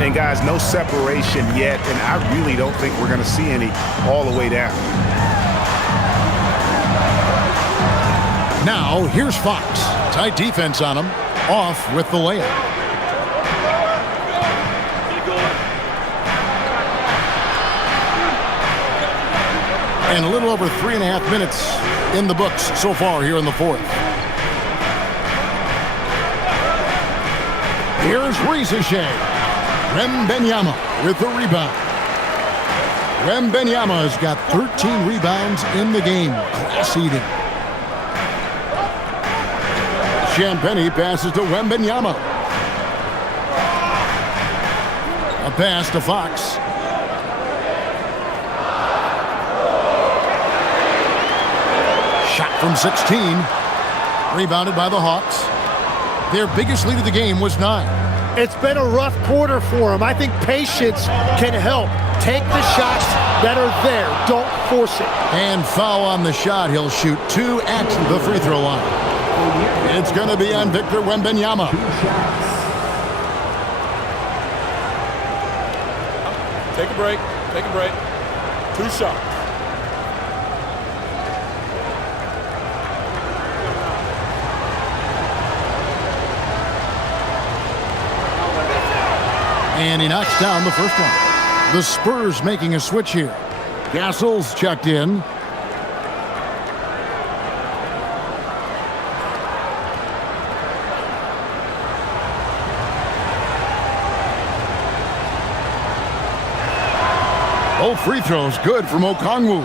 And guys, no separation yet, and I really don't think we're going to see any all the way down. Now, here's Fox. Tight defense on him. Off with the layup. And a little over 3.5 minutes in the books so far here in the 4th. Here's Risacher. Wembanyama with the rebound. Wembanyama has got 13 rebounds in the game. Class eating. Champagnie passes to Wembanyama. A pass to Fox. Shot from 16. Rebounded by the Hawks. Their biggest lead of the game was 9. It's been a rough quarter for them. I think patience can help. Take the shots that are there. Don't force it. And foul on the shot. He'll shoot 2 at the free throw line. It's going to be on Victor Wembanyama. Take a break. Take a break. 2 shots. And he knocks down the first one. The Spurs making a switch here. Gasol's checked in. Both free throws good from Okongwu.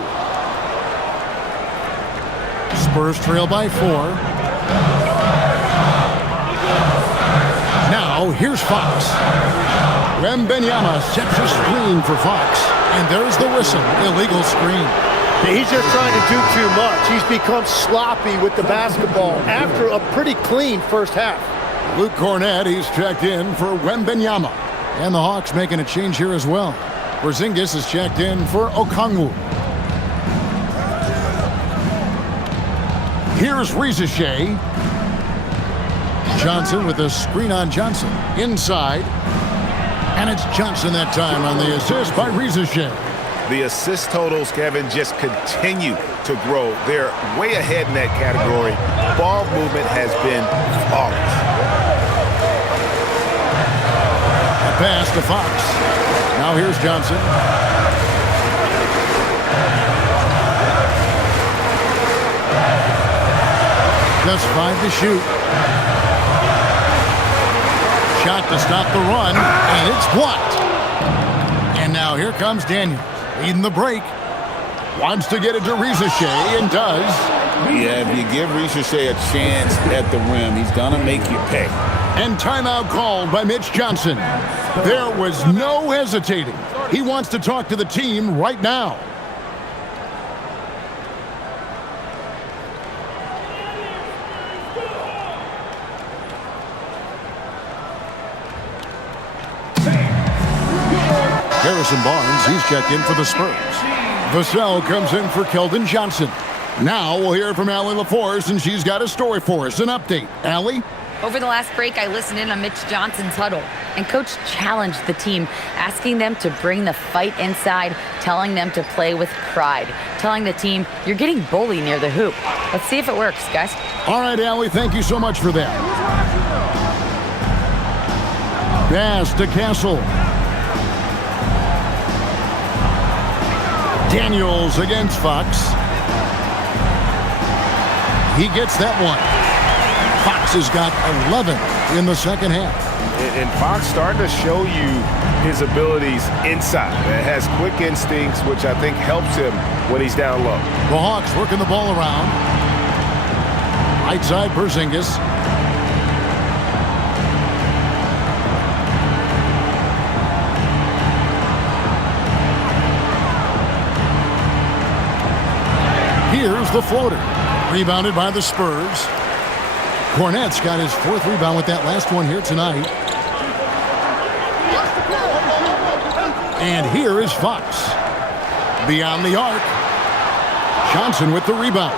Spurs trail by 4. Now here's Fox. Wembanyama sets a screen for Fox. And there's the whistle. Illegal screen. He's just trying to do too much. He's become sloppy with the basketball after a pretty clean first half. Luke Cornett, he's checked in for Wembanyama. And the Hawks making a change here as well. Porzingis is checked in for Okongwu. Here's Riziche. Johnson with a screen on Johnson. Inside. And it's Johnson that time on the assist by Riziche. The assist totals, Kevin, just continue to grow. They're way ahead in that category. Ball movement has been flawless. A pass to Fox. Now here's Johnson. Just 5 to shoot. Shot to stop the run, and it's blocked. And now here comes Daniels, leading the break. Wants to get it to Riziche, and does. Yeah, if you give Riziche a chance at the rim, he's going to make you pay. And timeout called by Mitch Johnson. There was no hesitating. He wants to talk to the team right now. Harrison Barnes, he's checked in for the Spurs. Vassell comes in for Keldon Johnson. Now we'll hear from Allie LaForce, and she's got a story for us, an update. Allie? Over the last break, I listened in on Mitch Johnson's huddle, and Coach challenged the team, asking them to bring the fight inside, telling them to play with pride, telling the team, you're getting bullied near the hoop. Let's see if it works, guys. All right, Allie, thank you so much for that. Pass to Castle. Daniels against Fox. He gets that one. Fox has got 11 in the second half. And Fox starting to show you his abilities inside. It has quick instincts, which I think helps him when he's down low. The Hawks working the ball around. Right side, Porzingis. Here's the floater. Rebounded by the Spurs. Cornett's got his 4th rebound with that last one here tonight. And here is Fox. Beyond the arc. Johnson with the rebound.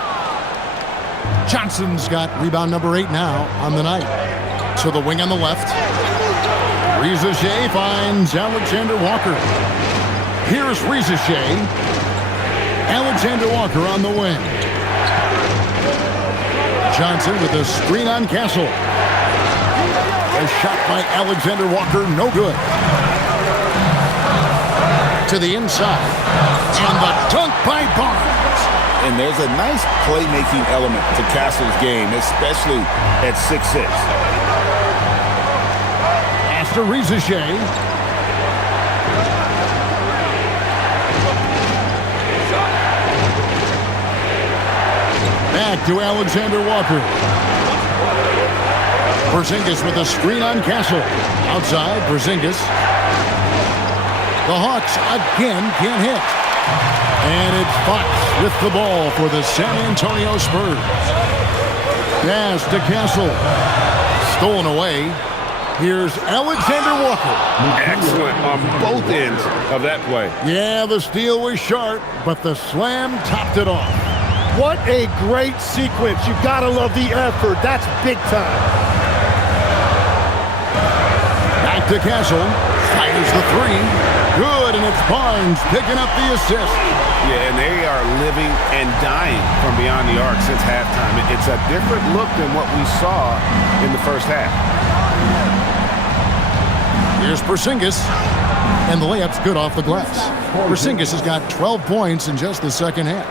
Johnson's got rebound number 8 now on the night. To the wing on the left. Riziche finds Alexander Walker. Here's Riziche. Alexander Walker on the wing. Johnson with a screen on Castle. A shot by Alexander Walker, no good. To the inside. And the dunk by Barnes. And there's a nice playmaking element to Castle's game, especially at 6'6". After Riziche. Back to Alexander Walker. Porzingis with a screen on Castle. Outside, Porzingis. The Hawks again can't hit. And it's Fox with the ball for the San Antonio Spurs. Pass to Castle. Stolen away. Here's Alexander Walker. Excellent on both ends of that play. Yeah, the steal was sharp, but the slam topped it off. What a great sequence. You've got to love the effort. That's big time. Back to Castle. Fires the three. Good, and it's Barnes picking up the assist. Yeah, and they are living and dying from beyond the arc since halftime. It's a different look than what we saw in the first half. Here's Porzingis, and the layup's good off the glass. Porzingis has got 12 points in just the second half.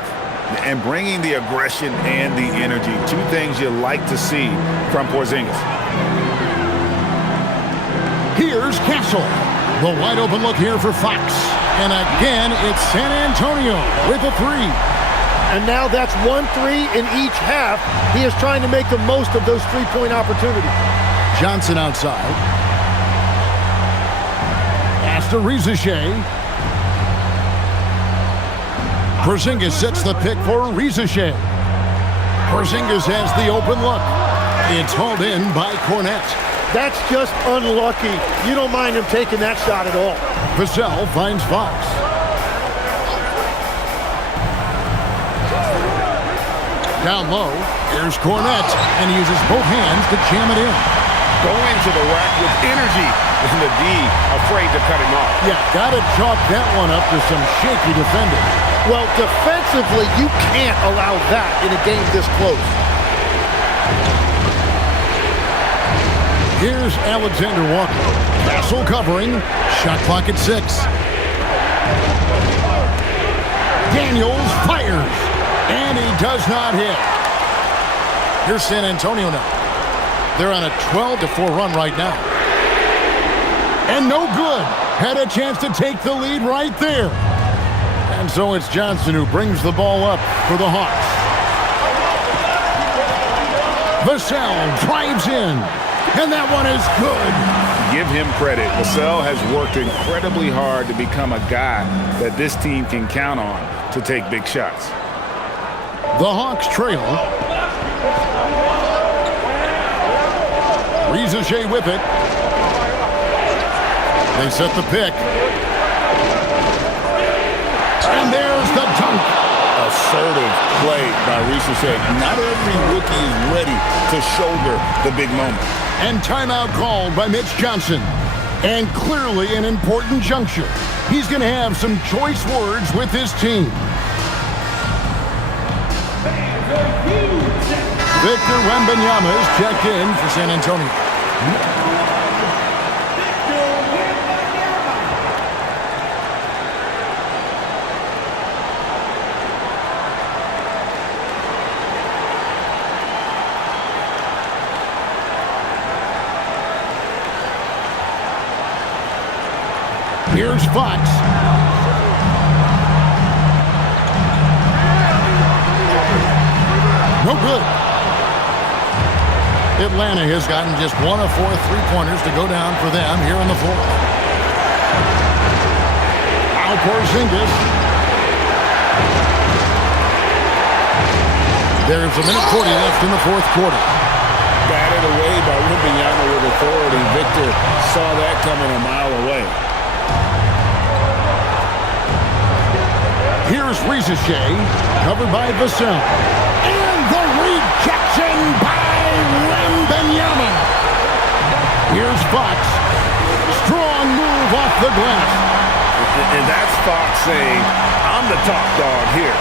And bringing the aggression and the energy, two things you like to see from Porzingis. Here's Castle. The wide open look here for Fox. And again, it's San Antonio with a three. And now that's 1-3 in each half. He is trying to make the most of those three-point opportunities. Johnson outside. Pass to Rizachet. Porzingis sets the pick for Rizachet. Porzingis has the open look. It's hauled in by Cornette. That's just unlucky. You don't mind him taking that shot at all. Vassell finds Fox. Down low, here's Cornette, and he uses both hands to jam it in. Going to the rack with energy, and the D afraid to cut him off. Yeah, gotta chalk that one up to some shaky defending. Well, defensively, you can't allow that in a game this close. Here's Alexander Walker. Castle covering. Shot clock at 6. Daniels fires. And he does not hit. Here's San Antonio now. They're on a 12-4 run right now. And no good. Had a chance to take the lead right there. And so it's Johnson who brings the ball up for the Hawks. Vassell drives in. And that one is good. Give him credit. Vassell has worked incredibly hard to become a guy that this team can count on to take big shots. The Hawks trail. Rizachet with it. They set the pick. And there's the dunk. Assertive play by Rizachet. Not every rookie is ready to shoulder the big moment. And timeout called by Mitch Johnson. And clearly an important juncture. He's going to have some choice words with his team. Victor Wembanyama is checked in for San Antonio. Here's Fox. No good. Atlanta has gotten just 1 of 4 3-pointers to go down for them here in the fourth. Now Porzingis. There's a minute 40 left in the fourth quarter. Batted away by Wembanyama with authority. Victor saw that coming a mile away. Here's Rizachet, covered by Vassell. And the rejection by Wembanyama. Here's Fox. Strong move off the glass. And that's Fox saying, I'm the top dog here.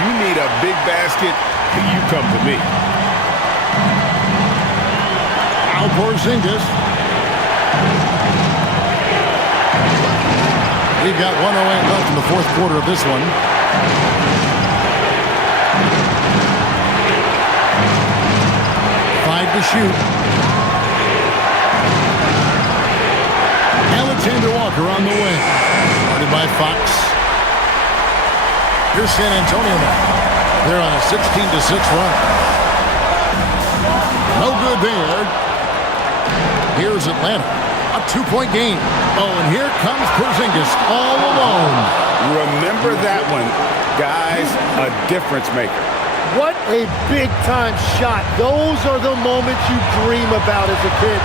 You need a big basket, you come to me. Now Porzingis. We've got 1:08 left in the fourth quarter of this one. Five to shoot. Alexander Walker on the wing. Guarded by Fox. Here's San Antonio now. They're on a 16-6 run. No good there. Here's Atlanta. A 2-point game. Oh, and here comes Porzingis all alone. Remember that one. Guys, a difference maker. What a big-time shot. Those are the moments you dream about as a kid.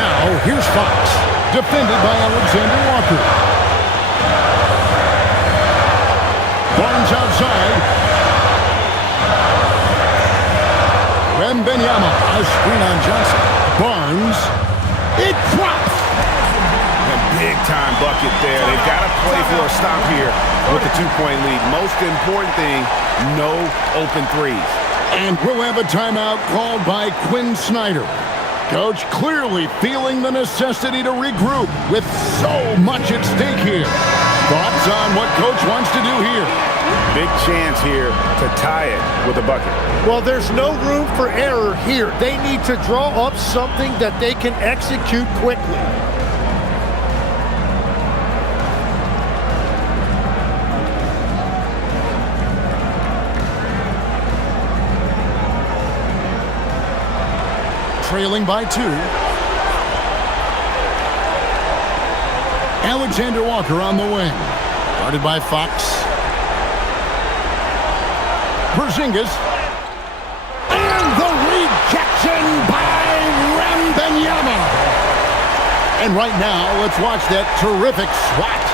Now, here's Fox, defended by Alexander Walker. Barnes outside. Wembanyama, a screen on Johnson. Barnes, it drops. A big-time bucket there. They've got to play for a stop here with the 2-point lead. Most important thing, no open threes. And we'll have a timeout called by Quinn Snyder. Coach clearly feeling the necessity to regroup with so much at stake here. Thoughts on what Coach wants to do here? Big chance here to tie it with a bucket. Well, there's no room for error here. They need to draw up something that they can execute quickly. Trailing by 2. Alexander Walker on the wing. Guarded by Fox. Porzingis. And the rejection by Wembanyama. And right now, let's watch that terrific swat.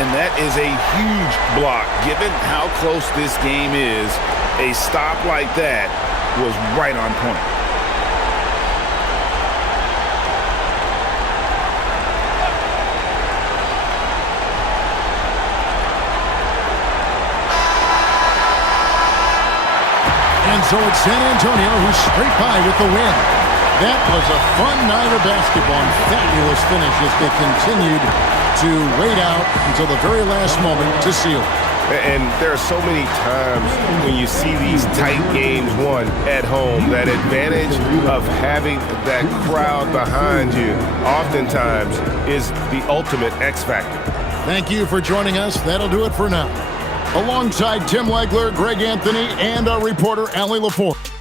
And that is a huge block. Given how close this game is, a stop like that was right on point. And so it's San Antonio who's straight by with the win. That was a fun night of basketball and fabulous finish as they continued to wait out until the very last moment to seal. And there are so many times when you see these tight games won at home, that advantage of having that crowd behind you oftentimes is the ultimate X factor. Thank you for joining us. That'll do it for now. Alongside Tim Legler, Greg Anthony, and our reporter, Allie LaForge.